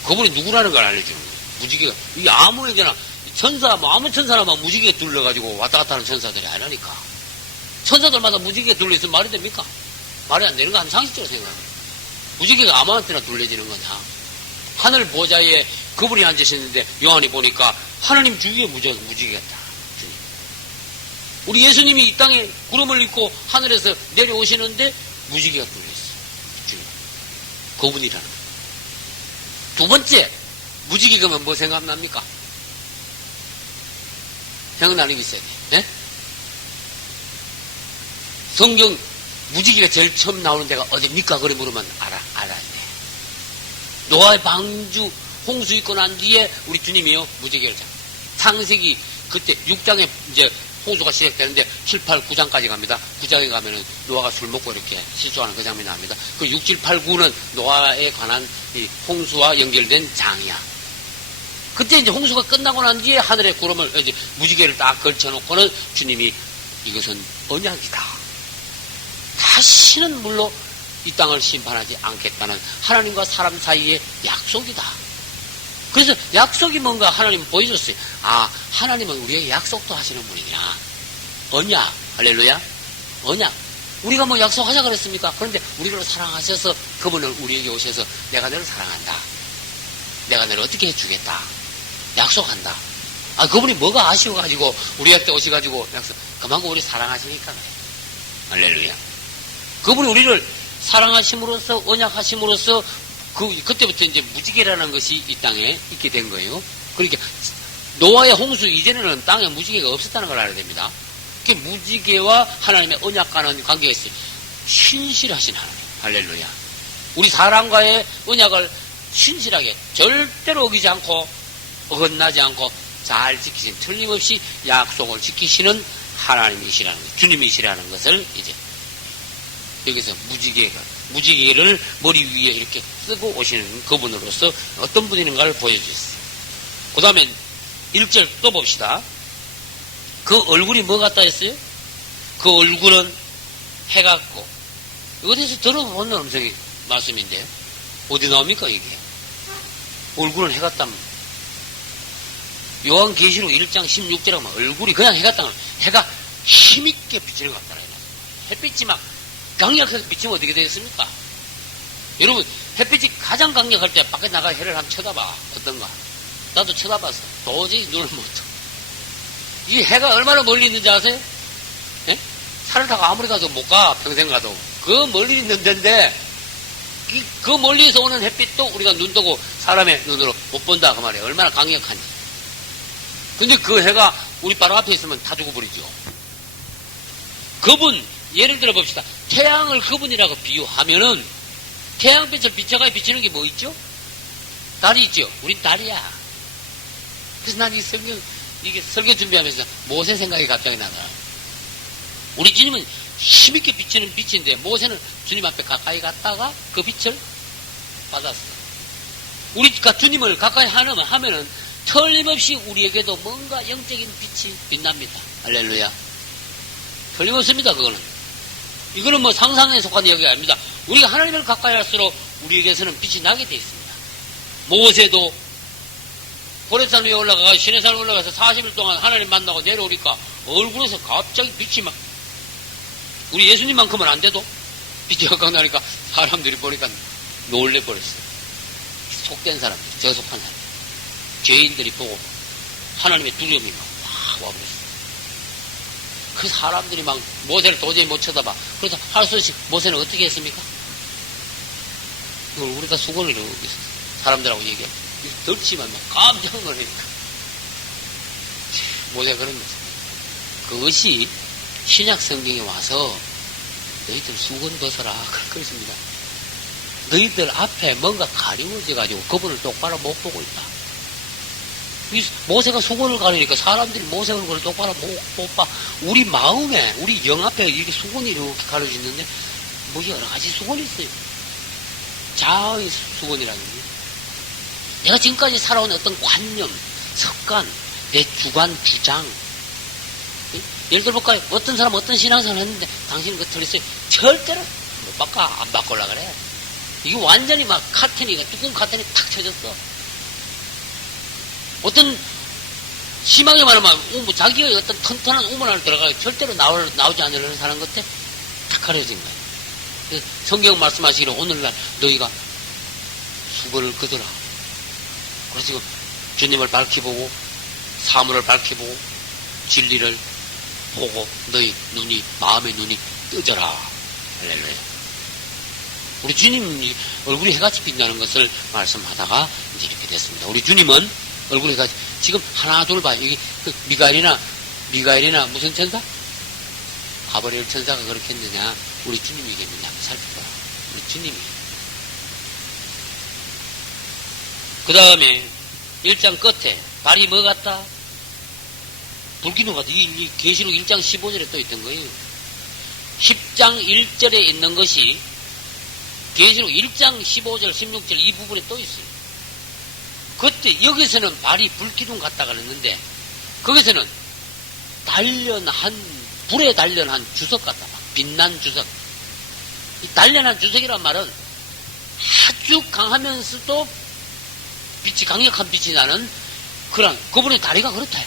그분이 누구라는 걸 알려주는 거예요. 무지개가. 이게 아무에게나 천사, 뭐 아무 천사나 막 무지개에 둘러가지고 왔다 갔다 하는 천사들이 아니라니까. 천사들마다 무지개에 둘려있으면 말이 됩니까? 말이 안 되는 거 하면 상식적으로 생각해요. 무지개가 아무한테나 둘려지는 거냐. 하늘 보좌에 그분이 앉으셨는데 요한이 보니까 하나님 주위에 무지개가 딱. 우리 예수님이 이 땅에 구름을 입고 하늘에서 내려오시는데 무지개가 둘려있어요. 그분이라는 거예요. 두 번째, 무지개 그러면 뭐 생각납니까? 생각나는 게 있어야 돼. 네? 성경 무지개가 제일 처음 나오는 데가 어디입니까? 그래 물으면 알아야 돼. 노아의 방주 홍수 있고 난 뒤에 우리 주님이요 무지개를 잡아요. 창세기 그때 6장에 이제 홍수가 시작되는데 7, 8, 9장까지 갑니다. 9장에 가면은 노아가 술 먹고 이렇게 실수하는 그 장면이 나옵니다. 그 6, 7, 8, 9는 노아에 관한 이 홍수와 연결된 장이야. 그때 이제 홍수가 끝나고 난 뒤에 하늘에 구름을 이제 무지개를 딱 걸쳐놓고는 주님이 이것은 언약이다. 다시는 물로 이 땅을 심판하지 않겠다는 하나님과 사람 사이의 약속이다. 그래서 약속이 뭔가 하나님은 보여줬어요. 아, 하나님은 우리에게 약속도 하시는 분이냐. 언약. 할렐루야. 언약. 우리가 뭐 약속하자 그랬습니까? 그런데 우리를 사랑하셔서 그분을 우리에게 오셔서 내가 너를 사랑한다. 내가 너를 어떻게 해주겠다. 약속한다. 아, 그분이 뭐가 아쉬워가지고 우리한테 오셔가지고 약속, 그만큼 우리 사랑하시니까 그래. 할렐루야. 그분이 우리를 사랑하심으로써, 언약하심으로써 그때부터 이제 무지개라는 것이 이 땅에 있게 된 거예요. 그러니까 노아의 홍수 이전에는 땅에 무지개가 없었다는 걸 알아야 됩니다. 그 무지개와 하나님의 언약과는 관계가 있어요. 신실하신 하나님. 할렐루야. 우리 사람과의 언약을 신실하게 절대로 어기지 않고 어긋나지 않고 잘 지키신, 틀림없이 약속을 지키시는 하나님이시라는 것, 주님이시라는 것을 이제 여기서 무지개를 머리 위에 이렇게 쓰고 오시는 그분으로서 어떤 분인가를 보여주셨어요. 그 다음에 1절 또 봅시다. 그 얼굴이 뭐 같다 했어요? 그 얼굴은 해 같고, 어디서 들어본 음성의 말씀인데 어디 나옵니까 이게? 얼굴은 해 같답니다. 요한계시록 1장 16절에 보면 얼굴이 그냥 해 같다면 해가 힘있게 비치는 것 같다라. 햇빛이 막 강력하게 비치면 어떻게 되겠습니까? 여러분, 햇빛이 가장 강력할 때 밖에 나가 해를 한번 쳐다봐. 어떤가? 나도 쳐다봤어. 도저히 눈을 못 떠. 이 해가 얼마나 멀리 있는지 아세요? 예? 산을 타고 아무리 가도 못 가. 평생 가도. 그 멀리 있는 데인데 그 멀리에서 오는 햇빛도 우리가 눈 뜨고 사람의 눈으로 못 본다 그 말이에요. 얼마나 강력한지. 근데 그 해가 우리 바로 앞에 있으면 다 죽어버리죠. 그분, 예를 들어 봅시다. 태양을 그분이라고 비유하면은 태양빛을 비춰가 비치는 게 뭐 있죠? 달이 있죠. 우린 달이야. 그래서 난 이 설교 준비하면서 모세 생각이 갑자기 나더라. 우리 주님은 힘있게 비치는 빛인데 모세는 주님 앞에 가까이 갔다가 그 빛을 받았어. 우리가 주님을 가까이 하면은 틀림없이 우리에게도 뭔가 영적인 빛이 빛납니다. 할렐루야. 틀림없습니다. 이거는 뭐 상상에 속한 이야기가 아닙니다. 우리가 하나님을 가까이 할수록 우리에게서는 빛이 나게 되어 있습니다. 모세도 호렙산 위에 올라가 시내산 올라가서 40일 동안 하나님 만나고 내려오니까 얼굴에서 갑자기 빛이 막, 우리 예수님만큼은 안 돼도 빛이 확 나니까 사람들이 보니까 놀래버렸어요. 속된 사람, 저속한 사람, 죄인들이 보고 하나님의 두려움이 막 와버렸어요. 그 사람들이 막 모세를 도저히 못 쳐다봐. 그래서 할 수 없이 모세는 어떻게 했습니까? 이걸 우리가 수건을 이러고 있어요. 사람들하고 얘기해. 덜치만 막 깜짝 놀라니까. 모세가 그런 거죠. 그것이 신약 성경에 와서 너희들 수건 벗어라. 그렇습니다. 너희들 앞에 뭔가 가리워져가지고 그분을 똑바로 못 보고 있다. 모세가 수건을 가리니까 사람들이 모세 얼굴을 똑바로 못 봐. 우리 마음에, 우리 영 앞에 이렇게 수건이 이렇게 가려져 있는데, 뭐 여러 가지 수건이 있어요. 자의 수건이라는 게. 내가 지금까지 살아온 어떤 관념, 습관, 내 주관, 주장. 예를 들어볼까요? 어떤 사람 어떤 신앙생활을 했는데 당신은 그거 틀렸어요. 절대로 못 바꿔, 안 바꾸려고 그래. 이게 완전히 막 두꺼운 카텐이 탁 쳐졌어. 어떤 심하게 말하면 자기의 어떤 튼튼한 우물 안에 들어가서 절대로 나오지 않으려는 사람 같아 탁 가려진 거예요. 성경 말씀하시기로 오늘날 너희가 수건을 걷어라. 그래서 지금 주님을 밝히보고 사물을 밝히보고 진리를 보고 너희 마음의 눈이 뜨져라. 할렐루야. 우리 주님 얼굴이 해같이 빛나는 것을 말씀하다가 이제 이렇게 됐습니다. 우리 주님은 얼굴이 해같이 지금 하나 둘 봐요. 여기 그 미가엘이나 무슨 천사? 가브리엘 천사가 그렇게 했느냐? 우리 주님이 얘기했느냐? 살펴봐. 우리 주님이. 그 다음에 1장 끝에 발이 뭐 같다? 불기둥 같다. 이 계시록 1장 15절에 또 있던 거예요. 10장 1절에 있는 것이 계시록 1장 15절 16절 이 부분에 또 있어요. 그때 여기서는 발이 불기둥 같다 그랬는데 거기서는 불에 단련한 주석 같다. 막 빛난 주석. 이 단련한 주석이란 말은 아주 강하면서도 강력한 빛이 나는 그분의 다리가 그렇다.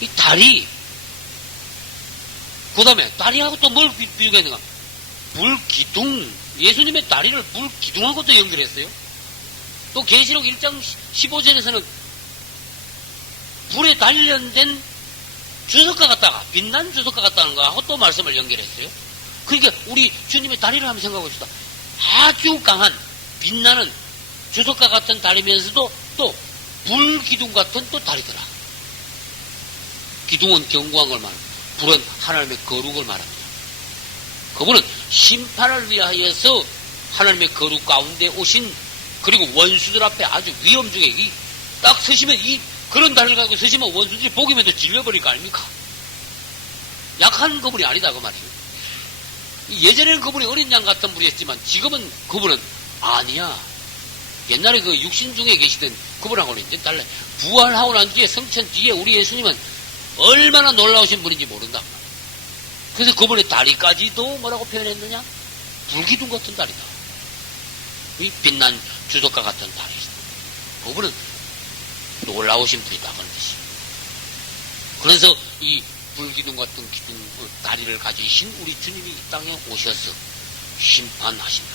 이 다리, 그 다음에 다리하고 또 뭘 비교했는가? 불기둥. 예수님의 다리를 불기둥하고 또 연결했어요. 또 계시록 1장 15절에서는 불에 단련된 주석가 같다가, 빛난 주석가 같다는 거하고 또 말씀을 연결했어요. 그러니까 우리 주님의 다리를 한번 생각해 봅시다. 아주 강한, 빛나는 주석가 같은 다리면서도 또 불기둥 같은 또 다리더라. 기둥은 견고한 걸 말합니다. 불은 하나님의 거룩을 말합니다. 그분은 심판을 위하여서 하나님의 거룩 가운데 오신, 그리고 원수들 앞에 아주 위험 중에 딱 서시면, 그런 다리를 가지고 서시면 원수들이 보기만 해도 질려버릴 거 아닙니까? 약한 그분이 아니다 그 말이에요. 예전에는 그분이 어린 양 같은 분이었지만 지금은 그분은 아니야. 옛날에 그 육신 중에 계시던 그분하고는 이제 달라. 부활하고 난 뒤에, 성천 뒤에 우리 예수님은 얼마나 놀라우신 분인지 모른다. 그래서 그분의 다리까지도 뭐라고 표현했느냐? 불기둥 같은 다리다. 이 빛난 주석가 같은 다리다. 그분은 놀라우신 분이다 그런 뜻이에요. 그래서 이 불기둥 같은 기둥, 다리를 가지신 우리 주님이 이 땅에 오셔서 심판하신다.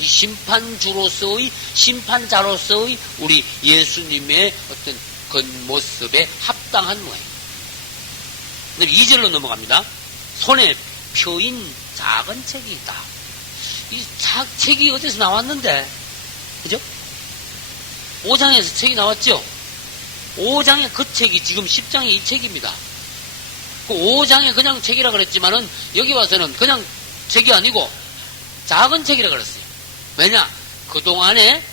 이 심판주로서의, 심판자로서의 우리 예수님의 어떤 겉모습에 합당한 모양. 2절로 넘어갑니다. 손에 펴인 작은 책이 있다. 이 책이 어디서 나왔는데, 그죠? 5장에서 책이 나왔죠? 5장의 그 책이 지금 10장의 이 책입니다. 그 5장에 그냥 책이라 그랬지만은 여기 와서는 그냥 책이 아니고 작은 책이라 그랬어요. 왜냐? 그동안에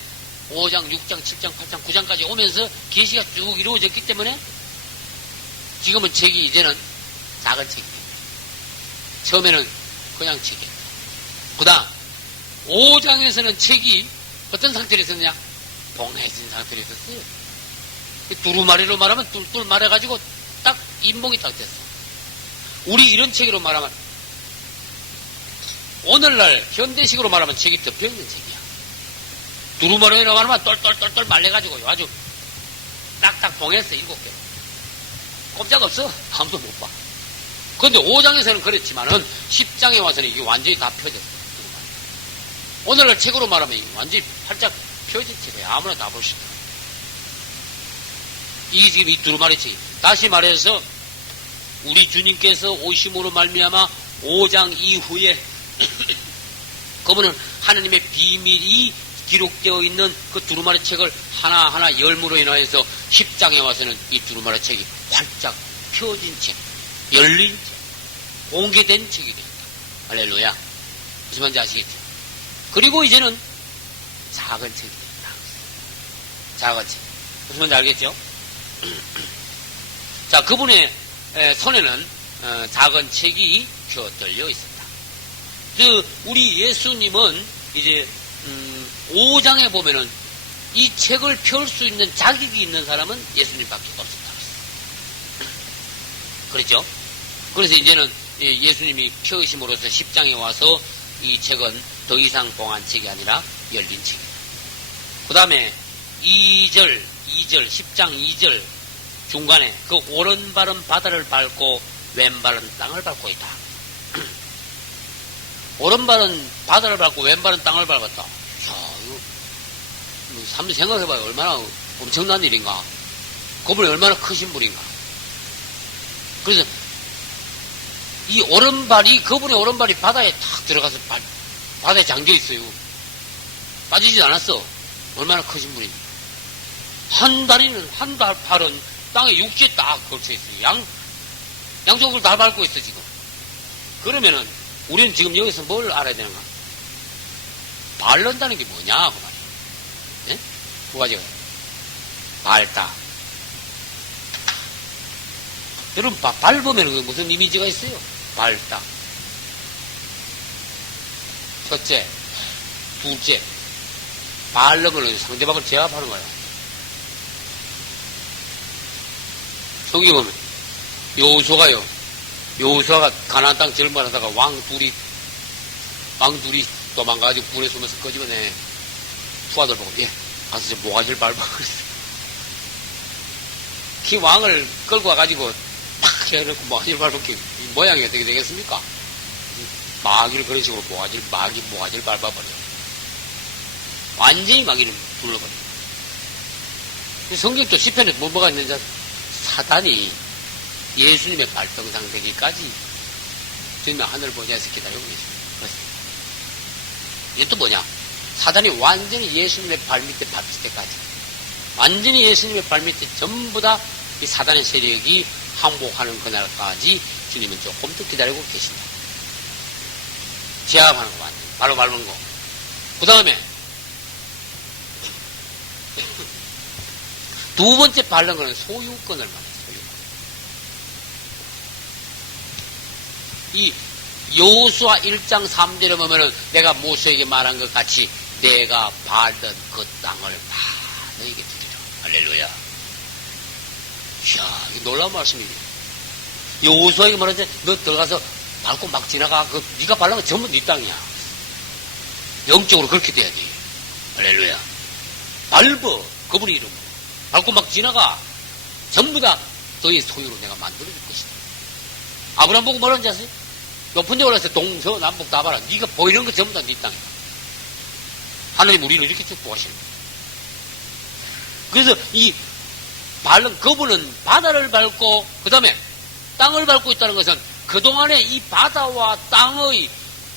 5장, 6장, 7장, 8장, 9장까지 오면서 계시가 쭉 이루어졌기 때문에 지금은 책이 이제는 작은 책이에요. 처음에는 그냥 책이에요. 그 다음 5장에서는 책이 어떤 상태로 있었냐? 봉해진 상태로 있었어요. 두루마리로 말하면 뚫뚫 말해가지고 딱 인봉이 딱 됐어. 우리 이런 책으로 말하면, 오늘날 현대식으로 말하면 책이 덮여있는 책이야. 두루마리로 말하면 똘똘똘똘 말려가지고 아주 딱딱 봉했어. 7개. 꼼짝없어. 아무도 못 봐. 그런데 5장에서는 그랬지만은 10장에 와서는 이게 완전히 다 펴졌어. 오늘날 책으로 말하면 완전히 활짝 펴진 책이야. 아무나 다 볼 수 있다. 이게 지금 이 두루마리 책이. 다시 말해서 우리 주님께서 오심으로 말미암아 5장 이후에 그분은 하나님의 비밀이 기록되어 있는 그 두루마리 책을 하나하나 열므로 인하여서 10장에 와서는 이 두루마리 책이 활짝 펴진 책, 열린 책, 공개된 책이 됩니다. 할렐루야. 무슨 말인지 아시겠죠? 그리고 이제는 작은 책이 됩니다. 작은 책. 무슨 말인지 알겠죠? 자, 그분의 손에는 작은 책이 펴들려 있습니다. 우리 예수님은 이제 5장에 보면은 이 책을 펼 수 있는 자격이 있는 사람은 예수님밖에 없었다. 그렇죠? 그래서 이제는 예수님이 펴으심으로써 10장에 와서 이 책은 더 이상 봉한 책이 아니라 열린 책입니다. 그 다음에 2절, 10장 2절 중간에 그 오른발은 바다를 밟고 왼발은 땅을 밟고 있다. 오른발은 바다를 밟고 왼발은 땅을 밟았다. 이야, 이거 한번 생각해봐요. 얼마나 엄청난 일인가. 그분이 얼마나 크신 분인가. 그래서 이 오른발이, 그분의 오른발이 바다에 탁 들어가서 바다에 잠겨 있어요. 빠지지 않았어. 얼마나 크신 분입니까? 한 다리는, 한 발은 땅에 육지에 딱 걸쳐 있어요. 양쪽을 다 밟고 있어, 지금. 그러면은, 우리는 지금 여기서 뭘 알아야 되는가? 밟는다는 게 뭐냐, 그 말이에요. 네? 두 가지가. 밟다. 여러분, 밟으면 무슨 이미지가 있어요? 밟다. 첫째. 둘째. 밟는 거는 상대방을 제압하는 거야. 성경 보면, 여호수아가 가나안 땅 절반하다가 왕 둘이 도망가가지고 불에 숨어서 끄집어내. 후아들 보고, 예, 가서 저 모가지를 밟아. 그 왕을 끌고 와가지고 탁 해놓고 모가지를 밟을게 모양이 어떻게 되겠습니까? 마귀를 그런 식으로 모가지를 밟아버려. 완전히 마귀를 불러버려. 성경 또 시편에 뭐가 있는지 사단이 예수님의 발등상 되기까지 주님의 하늘 보좌에서 기다리고 계십니다. 그렇습니다. 이게 또 뭐냐? 사단이 완전히 예수님의 발밑에 박힐 때까지, 완전히 예수님의 발밑에 전부 다 이 사단의 세력이 항복하는 그날까지 주님은 조금 더 기다리고 계신다. 제압하는 거 완전히 바로 밟은 거. 그 다음에 두 번째 밟는 거는 소유권을 말해요. 소유권. 이 여호수아 1장 3절에 보면은 내가 모세에게 말한 것 같이 내가 밟던 그 땅을 다 너에게 주리라. 할렐루야. 이야, 놀라운 말씀이에요. 여호수아에게 말하지, 너 들어가서 밟고 막 지나가. 그 네가 밟는 건 전부 네 땅이야. 영적으로 그렇게 돼야지. 할렐루야. 밟어. 그분의 이름으로. 밟고 막 지나가. 전부 다 너의 소유로 내가 만들어줄 것이다. 아브라함 보고 뭐라는지 아세요? 높은 데 올라서 동서남북 다 봐라. 네가 보이는 거 전부 다 네 땅이야. 하나님 우리를 이렇게 축복하시는 거예요. 그래서 이 밟는 그분은 바다를 밟고 그 다음에 땅을 밟고 있다는 것은 그동안에 이 바다와 땅의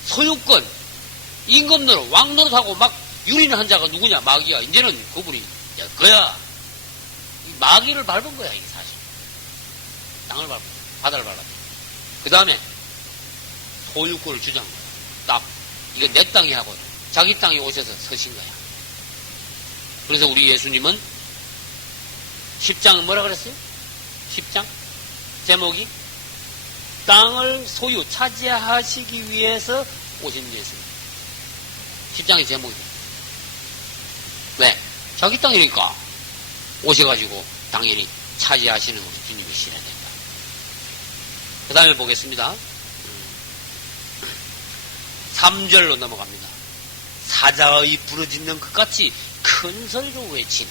소유권, 임금노릇, 왕노릇하고 막 유린한 자가 누구냐? 마귀야. 이제는 그분이 그야. 마귀를 밟은 거야, 이게 사실. 땅을 밟고, 바다를 밟았다. 그 다음에 소유권을 주장한 거야. 딱, 이거 내 땅이 하고 자기 땅에 오셔서 서신 거야. 그래서 우리 예수님은 10장은 뭐라 그랬어요? 10장? 제목이 땅을 소유, 차지하시기 위해서 오신 예수님. 10장의 제목이. 왜? 자기 땅이니까 오셔가지고 당연히 차지하시는 우리 주님이시라 된다. 그 다음에 보겠습니다. 3절로 넘어갑니다. 사자의 부르짖는 것 같이 큰 소리로 외친.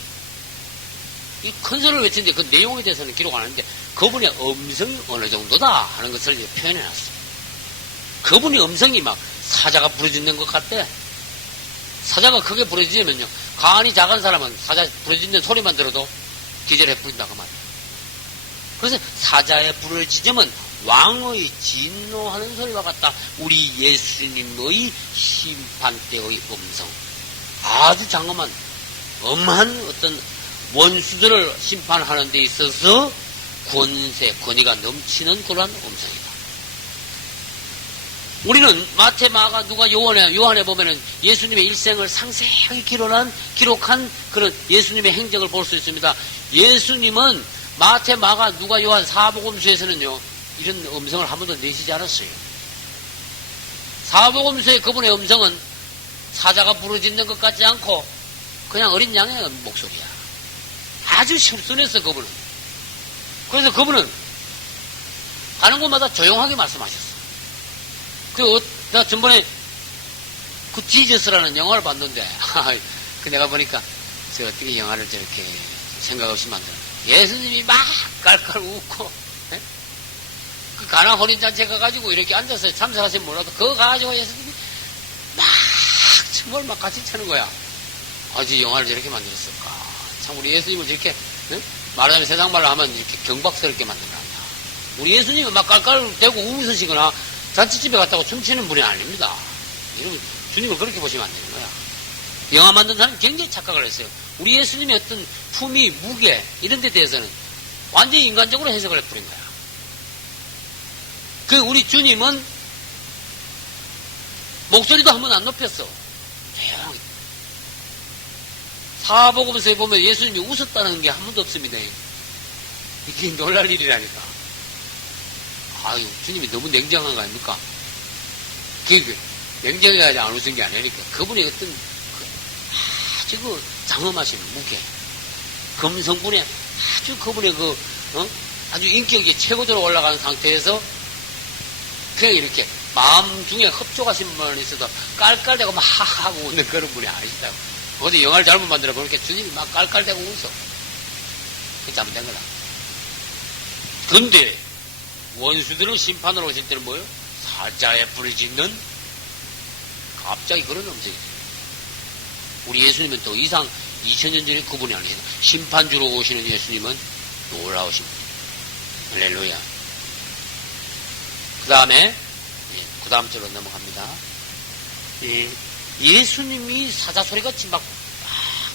이 큰 소리를 외치는데 그 내용에 대해서는 기록 안 하는데 그분의 음성이 어느 정도다 하는 것을 표현해 놨어요. 그분의 음성이 막 사자가 부르짖는 것 같대. 사자가 크게 부르짖으면요. 간이 작은 사람은 사자 부르짖는 소리만 들어도 기절해 부른다 그 말이에요. 그래서 사자의 부르짖음은 왕의 진노하는 소리와 같다. 우리 예수님의 심판 때의 음성. 아주 장엄한 엄한 어떤 원수들을 심판하는 데 있어서 권세, 권위가 넘치는 그러한 음성이다. 우리는 마태, 마가, 누가, 요한에 보면은 예수님의 일생을 상세하게 기록한 그런 예수님의 행적을 볼 수 있습니다. 예수님은 마태, 마가, 누가, 요한 사복음서에서는요, 이런 음성을 한 번도 내시지 않았어요. 사복음서의 그분의 음성은 사자가 부르짖는 것 같지 않고 그냥 어린 양의 목소리야. 아주 심순했어, 그분은. 그래서 그분은 가는 곳마다 조용하게 말씀하셨어. 나 전번에 그 지저스라는 영화를 봤는데, 내가 보니까, 어떻게 영화를 저렇게 생각 없이 만들어. 예수님이 막 깔깔 웃고, 네? 그 가난 혼인잔치에 가가지고 이렇게 앉아서 참석하시면 몰라도, 그거 가가지고 예수님이 막, 정말 막 같이 차는 거야. 아주 영화를 저렇게 만들었을까. 참, 우리 예수님을 저렇게, 네? 말하자면 세상 말로 하면 이렇게 경박스럽게 만든다. 우리 예수님은 막 깔깔대고 웃으시거나, 잔치집에 갔다고 춤추는 분이 아닙니다. 여러분, 주님을 그렇게 보시면 안 되는 거야. 영화 만든 사람이 굉장히 착각을 했어요. 우리 예수님의 어떤 품위, 무게, 이런 데 대해서는 완전히 인간적으로 해석을 해버린 거야. 우리 주님은 목소리도 한 번 안 높였어. 조용히. 사복음서에 보면 예수님이 웃었다는 게 한 번도 없습니다. 이게 놀랄 일이라니까. 아유, 주님이 너무 냉정한 거 아닙니까? 냉정해야지 안 웃은 게 아니니까. 그분의 어떤, 아주 장엄하신 무게. 금성분의 아주 그분의 아주 인격이 최고조로 올라가는 상태에서 그냥 이렇게 마음 중에 흡족하신 분만 있어도 깔깔대고 막 하하고 웃는 그런 분이 아니시다고. 어디 영화를 잘못 만들어 보니까 주님이 막 깔깔대고 웃어. 그게 잘못된 거다. 근데, 원수들을 심판으로 오실 때는 뭐예요? 사자에 부르짖는 갑자기 그런 음성이죠. 우리 예수님은 또 이상 2000년 전에 그분이 아니에요. 심판주로 오시는 예수님은 놀라우십니다. 할렐루야. 그 다음에, 그 다음 절로 넘어갑니다. 예수님이 사자소리같이 막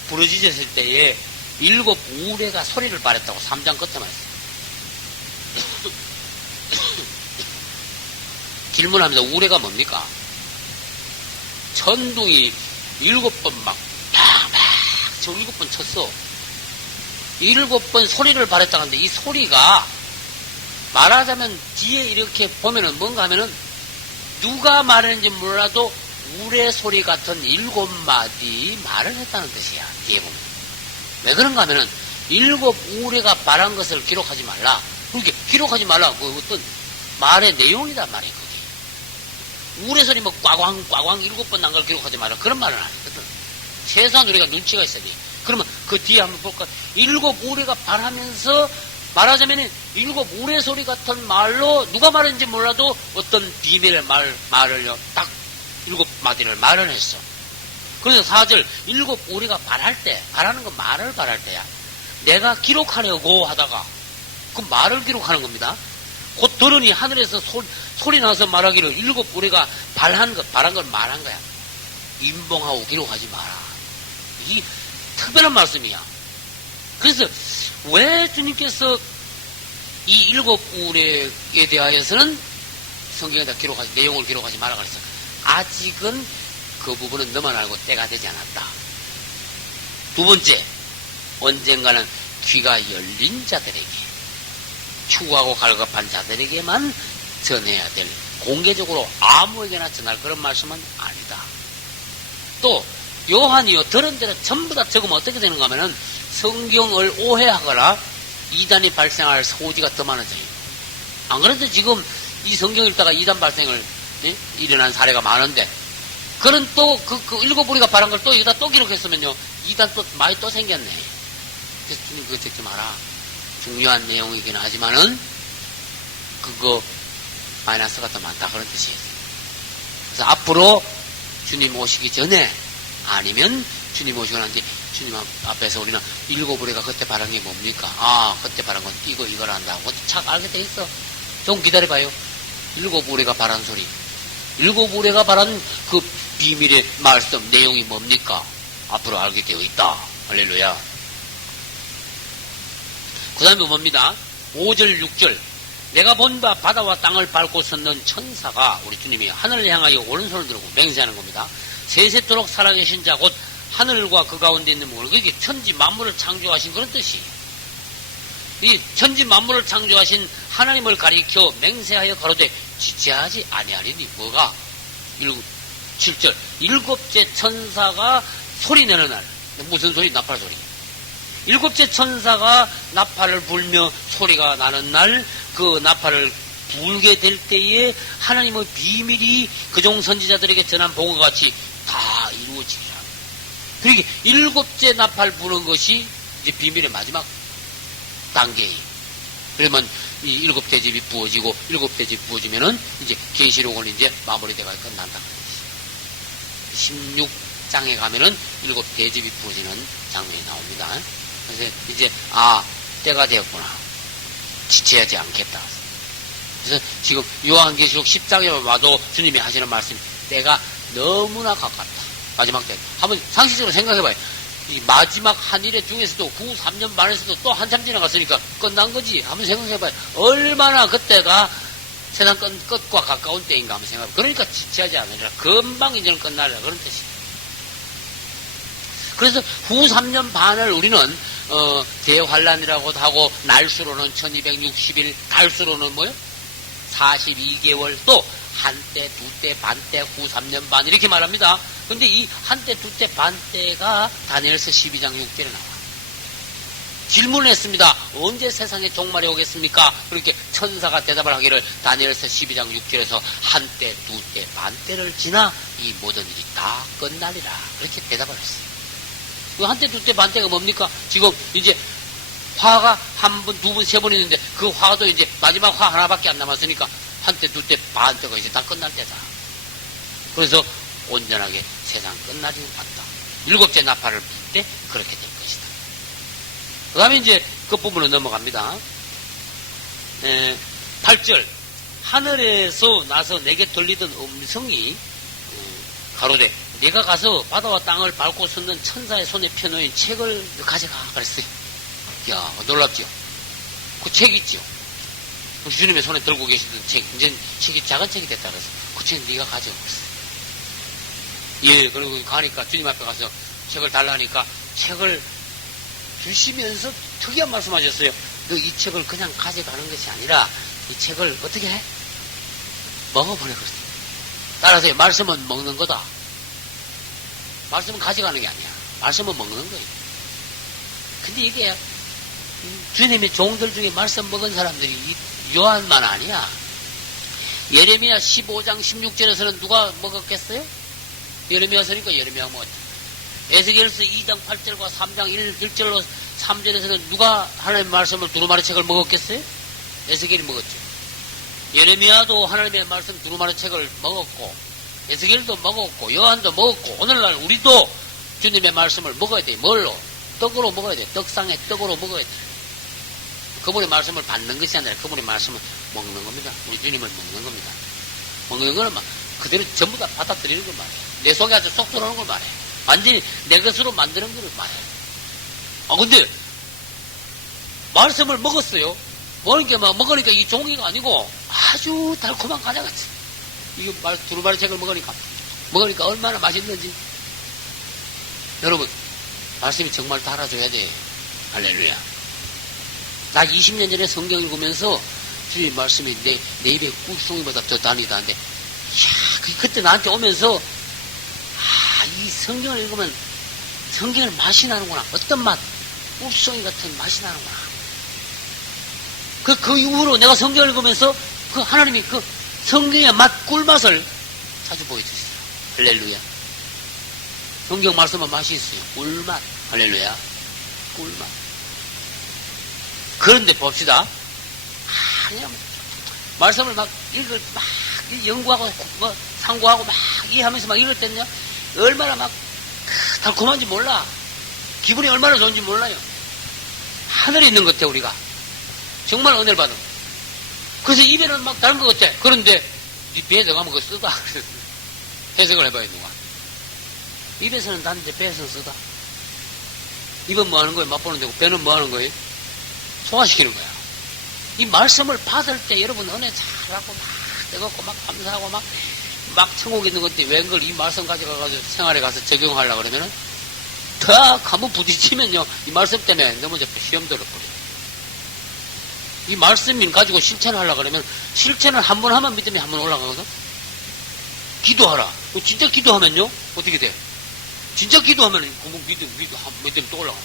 부르짖었을 때에 7 우레가 소리를 발했다고 3장 끝에 말했어요. 질문합니다. 우레가 뭡니까? 천둥이 7번 막 7번 쳤어. 7번 소리를 발했다 하는데 이 소리가 말하자면 뒤에 이렇게 보면은 뭔가 하면은 누가 말했는지 몰라도 우레 소리 같은 7마디 말을 했다는 뜻이야. 뒤에 보면. 왜 그런가 하면은 7 우레가 말한 것을 기록하지 말라. 그렇게 기록하지 말라. 그 어떤 말의 내용이다 말이야. 그게. 우레 소리 뭐 꽈광 7번 난 걸 기록하지 말라. 그런 말은 아니거든. 최소한 우리가 눈치가 있어야 돼. 그러면 그 뒤에 한번 볼까? 7 우레가 말하면서 말하자면 7 우레 소리 같은 말로 누가 말했는지 몰라도 어떤 비밀의 말을요 딱 7마디를 말을 했어. 그래서 4절 7 우레가 말하는 건 말을 말할 때야. 내가 기록하려고 하다가 그 말을 기록하는 겁니다. 곧 들으니 하늘에서 소리 나서 말하기를 7 우레가 발한 걸 말한 거야. 임봉하고 기록하지 마라. 이 특별한 말씀이야. 그래서 왜 주님께서 이 7 우레에 대하여서는 성경에다 내용을 기록하지 마라 그랬어. 아직은 그 부분은 너만 알고 때가 되지 않았다. 두 번째, 언젠가는 귀가 열린 자들에게, 추구하고 갈급한 자들에게만 전해야 될, 공개적으로 아무에게나 전할 그런 말씀은 아니다. 또 요한이요 들은 대로 전부 다 적으면 어떻게 되는가 하면은 성경을 오해하거나 이단이 발생할 소지가 더 많아져요. 안 그래도 지금 이 성경 읽다가 이단 발생을 일어난 사례가 많은데, 그런 또 그 7 우리가 바란 걸 또 여기다 또 기록했으면요 이단 또 많이 또 생겼네. 그래서 주님 그거 적지 마라. 중요한 내용이긴 하지만은 그거 마이너스가 더 많다 그런 뜻이에요. 그래서 앞으로 주님 오시기 전에 아니면 주님 오시고 난 뒤에 주님 앞에서 우리는 7 우레가 그때 바란 게 뭡니까? 아, 그때 바란 건 이걸 한다고 착 알게 돼 있어. 좀 기다려봐요. 7 우레가 바란 소리. 7 우레가 바란 그 비밀의 말씀 내용이 뭡니까? 앞으로 알게 되어 있다. 할렐루야. 그 다음에 뭡니다? 5절 6절 내가 본바 바다와 땅을 밟고 섰는 천사가 우리 주님이 하늘을 향하여 오른손을 들고 맹세하는 겁니다. 세세토록 살아계신 자 곧 하늘과 그 가운데 있는 물을, 그게 천지 만물을 창조하신 그런 뜻이. 이 천지 만물을 창조하신 하나님을 가리켜 맹세하여 가로되 지체하지 아니하리니 뭐가? 7절 7째 천사가 소리 내는 날. 무슨 소리? 나팔 소리. 7째 천사가 나팔을 불며 소리가 나는 날, 그 나팔을 불게 될 때에 하나님의 비밀이 그종 선지자들에게 전한 복음과 같이 다 이루어지리라. 그러니까 7째 나팔 부는 것이 이제 비밀의 마지막 단계예요. 그러면 이 7대 집이 부어지고 7대 집이 부어지면은 이제 계시록은 이제 마무리돼가 끝난다. 16장에 가면은 7대 집이 부어지는 장면이 나옵니다. 그래서 이제 때가 되었구나. 지체하지 않겠다. 그래서 지금 요한계시록 10장에 와도 주님이 하시는 말씀, 때가 너무나 가깝다. 마지막 때. 한번 상식적으로 생각해봐요. 이 마지막 한 일의 중에서도 후 3년 반에서도 또 한참 지나갔으니까 끝난 거지. 한번 생각해봐요. 얼마나 그때가 세상 끝과 가까운 때인가 한번 생각해봐요. 그러니까 지체하지 않으리라. 금방 이제는 끝나리라. 그런 뜻이에요. 그래서 후 3년 반을 우리는 대환란이라고도 하고, 날수로는 1260일, 달수로는 뭐요? 42개월, 또 한때, 두때, 반때, 후 3년 반 이렇게 말합니다. 근데 이 한때, 두때, 반때가 다니엘서 12장 6절에 나와. 질문을 했습니다. 언제 세상에 종말이 오겠습니까? 그렇게 천사가 대답을 하기를 다니엘서 12장 6절에서 한때, 두때, 반때를 지나 이 모든 일이 다 끝나리라. 그렇게 대답을 했어요. 그 한때, 두때, 반때가 뭡니까? 지금 이제 화가 한 번, 두 번, 세 번 있는데 그 화도 이제 마지막 화 하나밖에 안 남았으니까 한때, 두때, 반때가 이제 다 끝날 때다. 그래서 온전하게 세상 끝나지 않다. 7째 나팔을 불 때 그렇게 될 것이다. 그 다음에 이제 그 부분으로 넘어갑니다. 8절 하늘에서 나서 내게 들리던 음성이 가로되 내가 가서 바다와 땅을 밟고 섰는 천사의 손에 펴놓인 책을 가져가 그랬어요. 야, 놀랍죠? 그 책 있죠? 우리 주님의 손에 들고 계시던 책, 이제 책이 작은 책이 됐다 그래서 그 책 네가 가져가 그랬어요. 예, 그리고 가니까 주님 앞에 가서 책을 달라니까 책을 주시면서 특이한 말씀하셨어요. 너 이 책을 그냥 가져가는 것이 아니라 이 책을 어떻게 해? 먹어보내 그랬어요. 따라서 말씀은 먹는 거다. 말씀은 가져가는 게 아니야. 말씀은 먹는 거예요. 근데 이게 주님의 종들 중에 말씀 먹은 사람들이 요한만 아니야. 예레미야 15장 16절에서는 누가 먹었겠어요? 예레미야서니까 예레미야가 먹었죠. 에스겔서 2장 8절과 3장 1절로 3절에서는 누가 하나님의 말씀을 두루마리 책을 먹었겠어요? 에스겔이 먹었죠. 예레미야도 하나님의 말씀 두루마리 책을 먹었고 에스겔도 먹었고 요한도 먹었고 오늘날 우리도 주님의 말씀을 먹어야 돼. 뭘로? 떡으로 먹어야 돼. 떡상에 떡으로 먹어야 돼. 그분의 말씀을 받는 것이 아니라 그분의 말씀을 먹는 겁니다. 우리 주님을 먹는 겁니다. 먹는 거는 막 그대로 전부 다 받아들이는 걸 말해요. 내 속에 아주 쏙 들어오는 걸 말해요. 완전히 내 것으로 만드는 걸 말해요. 근데 말씀을 먹었어요. 먹으니까 이 종이가 아니고 아주 달콤한 과자같이. 이게 두루마리 책을 먹으니까 얼마나 맛있는지. 여러분, 말씀이 정말 달아줘야 돼. 할렐루야. 나 20년 전에 성경 읽으면서 주님 말씀이 내 입에 꿀송이보다 더 다니다는데, 이야, 그때 나한테 오면서, 이 성경을 읽으면 성경을 맛이 나는구나. 어떤 맛? 꿀송이 같은 맛이 나는구나. 그 이후로 내가 성경을 읽으면서 그 하나님이 그 성경의 맛, 꿀맛을 자주 보여주셨어요. 할렐루야. 성경 말씀은 맛이 있어요. 꿀맛. 할렐루야. 꿀맛. 그런데 봅시다. 그냥 말씀을 막 연구하고, 상고하고 막 이해하면서 막 읽을 때는요, 얼마나 막 달콤한지 몰라. 기분이 얼마나 좋은지 몰라요. 하늘에 있는 것 같아, 우리가. 정말 은혜를 받은. 그래서 입에는 막 다른 것 같아. 그런데 네 배에 들어가면 그거 쓰다. 해석을 해봐요, 누가. 입에서는 다른데 배에서는 쓰다. 입은 뭐 하는 거예요? 맛보는 데고 배는 뭐 하는 거예요? 소화시키는 거야. 이 말씀을 받을 때 여러분 은혜 잘하고 막 뜨겁고 막 감사하고 막 천국에 있는 건데 왜 그걸 이 말씀 가져가가지고 생활에 가서 적용하려고 그러면은 딱 한번 부딪히면요, 이 말씀 때문에 넘어져 시험 들어버려요. 이 말씀을 가지고 실천을 하려고 그러면 실천을 한 번 하면 믿음이 한 번 올라가거든. 기도하라. 진짜 기도하면요, 어떻게 돼? 진짜 기도하면 믿음이 또 올라가.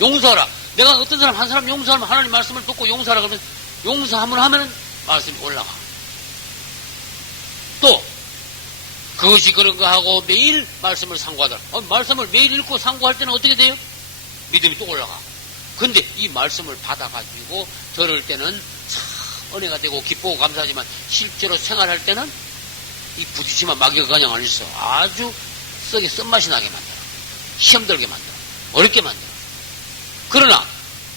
용서하라. 내가 어떤 사람, 한 사람 용서하면 하나님 말씀을 듣고 용서하라 그러면 용서 한 번 하면 말씀이 올라가. 또 그것이 그런 거 하고 매일 말씀을 상고하더라. 말씀을 매일 읽고 상고할 때는 어떻게 돼요? 믿음이 또 올라가. 근데 이 말씀을 받아가지고 들을 때는 참 은혜가 되고 기쁘고 감사하지만 실제로 생활할 때는 이 부딪히면 막이가 그냥 안 있어. 아주 썩에 쓴맛이 나게 만들어. 시험 들게 만들어. 어렵게 만들어. 그러나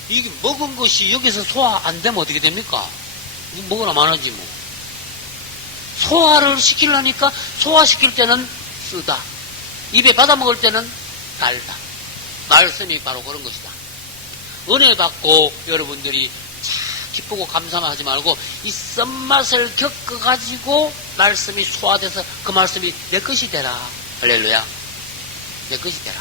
이게 먹은 것이 여기서 소화 안 되면 어떻게 됩니까? 먹으나 마나지 뭐. 소화를 시키려니까 소화시킬 때는 쓰다. 입에 받아 먹을 때는 달다. 말씀이 바로 그런 것이다. 은혜 받고 여러분들이 참 기쁘고 감사만 하지 말고 이 썸맛을 겪어가지고 말씀이 소화돼서 그 말씀이 내 것이 되라. 할렐루야. 내 것이 되라.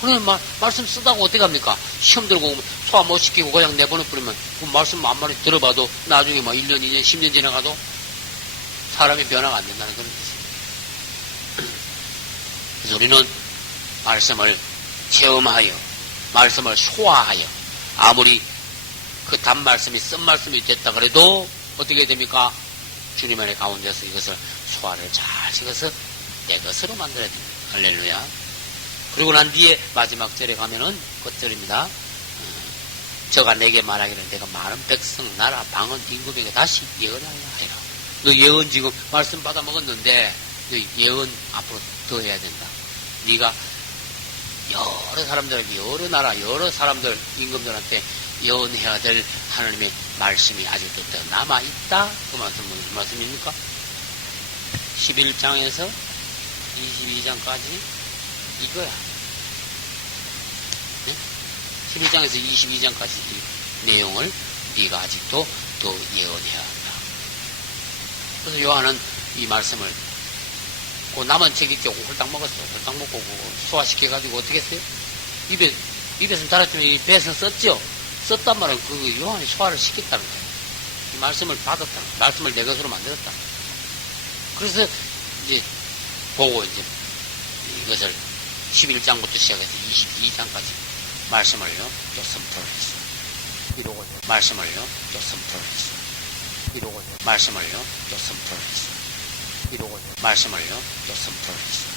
그러면 말씀 쓰다고 어떻게 합니까? 시험 들고 오면 소화 못 시키고 그냥 내보내 버리면 그 말씀 만 마리 들어봐도 나중에 1년, 2년, 10년 지나가도 사람이 변화가 안 된다는 그런 뜻입니다. 그래서 우리는 말씀을 체험하여 말씀을 소화하여 아무리 그 단말씀이 쓴말씀이 됐다 그래도 어떻게 됩니까? 주님 안에 가운데서 이것을 소화를 잘 시켜서 내 것으로 만들어야 됩니다. 할렐루야. 그리고 난 뒤에 마지막 절에 가면은 끝절입니다. 저가 내게 말하기를 내가 많은 백성 나라 방언 빈금에게 다시 예언하여 하리라. 너 예언 지금 말씀 받아 먹었는데 너 예언 앞으로 더 해야 된다. 네가 여러 사람들에게 여러 나라 여러 사람들 임금들한테 예언해야 될 하나님의 말씀이 아직도 더 남아있다. 그 말씀은 무슨 말씀입니까? 11장에서 22장까지 이거야. 네? 11장에서 22장까지 이 내용을 네가 아직도 더 예언해야 한다. 그래서 요한은 이 말씀을 그 남은 책 있게 홀딱 먹었어. 홀딱 먹고 소화시켜가지고 어떻게 했어요? 입에서 달았지만 이 배에서 썼죠? 썼단 말은 그 요한이 소화를 시켰다는 거예요. 이 말씀을 받았다. 말씀을 내 것으로 만들었다. 그래서 이제 보고 이제 이것을 11장부터 시작해서 22장까지 말씀을요 또 선포를 했어요. 이러고 말씀을요 또 선포를 했어요. 이러고 말씀을요 또 선포를 했어요. 이러고 말씀을요 또 선포를 했어요.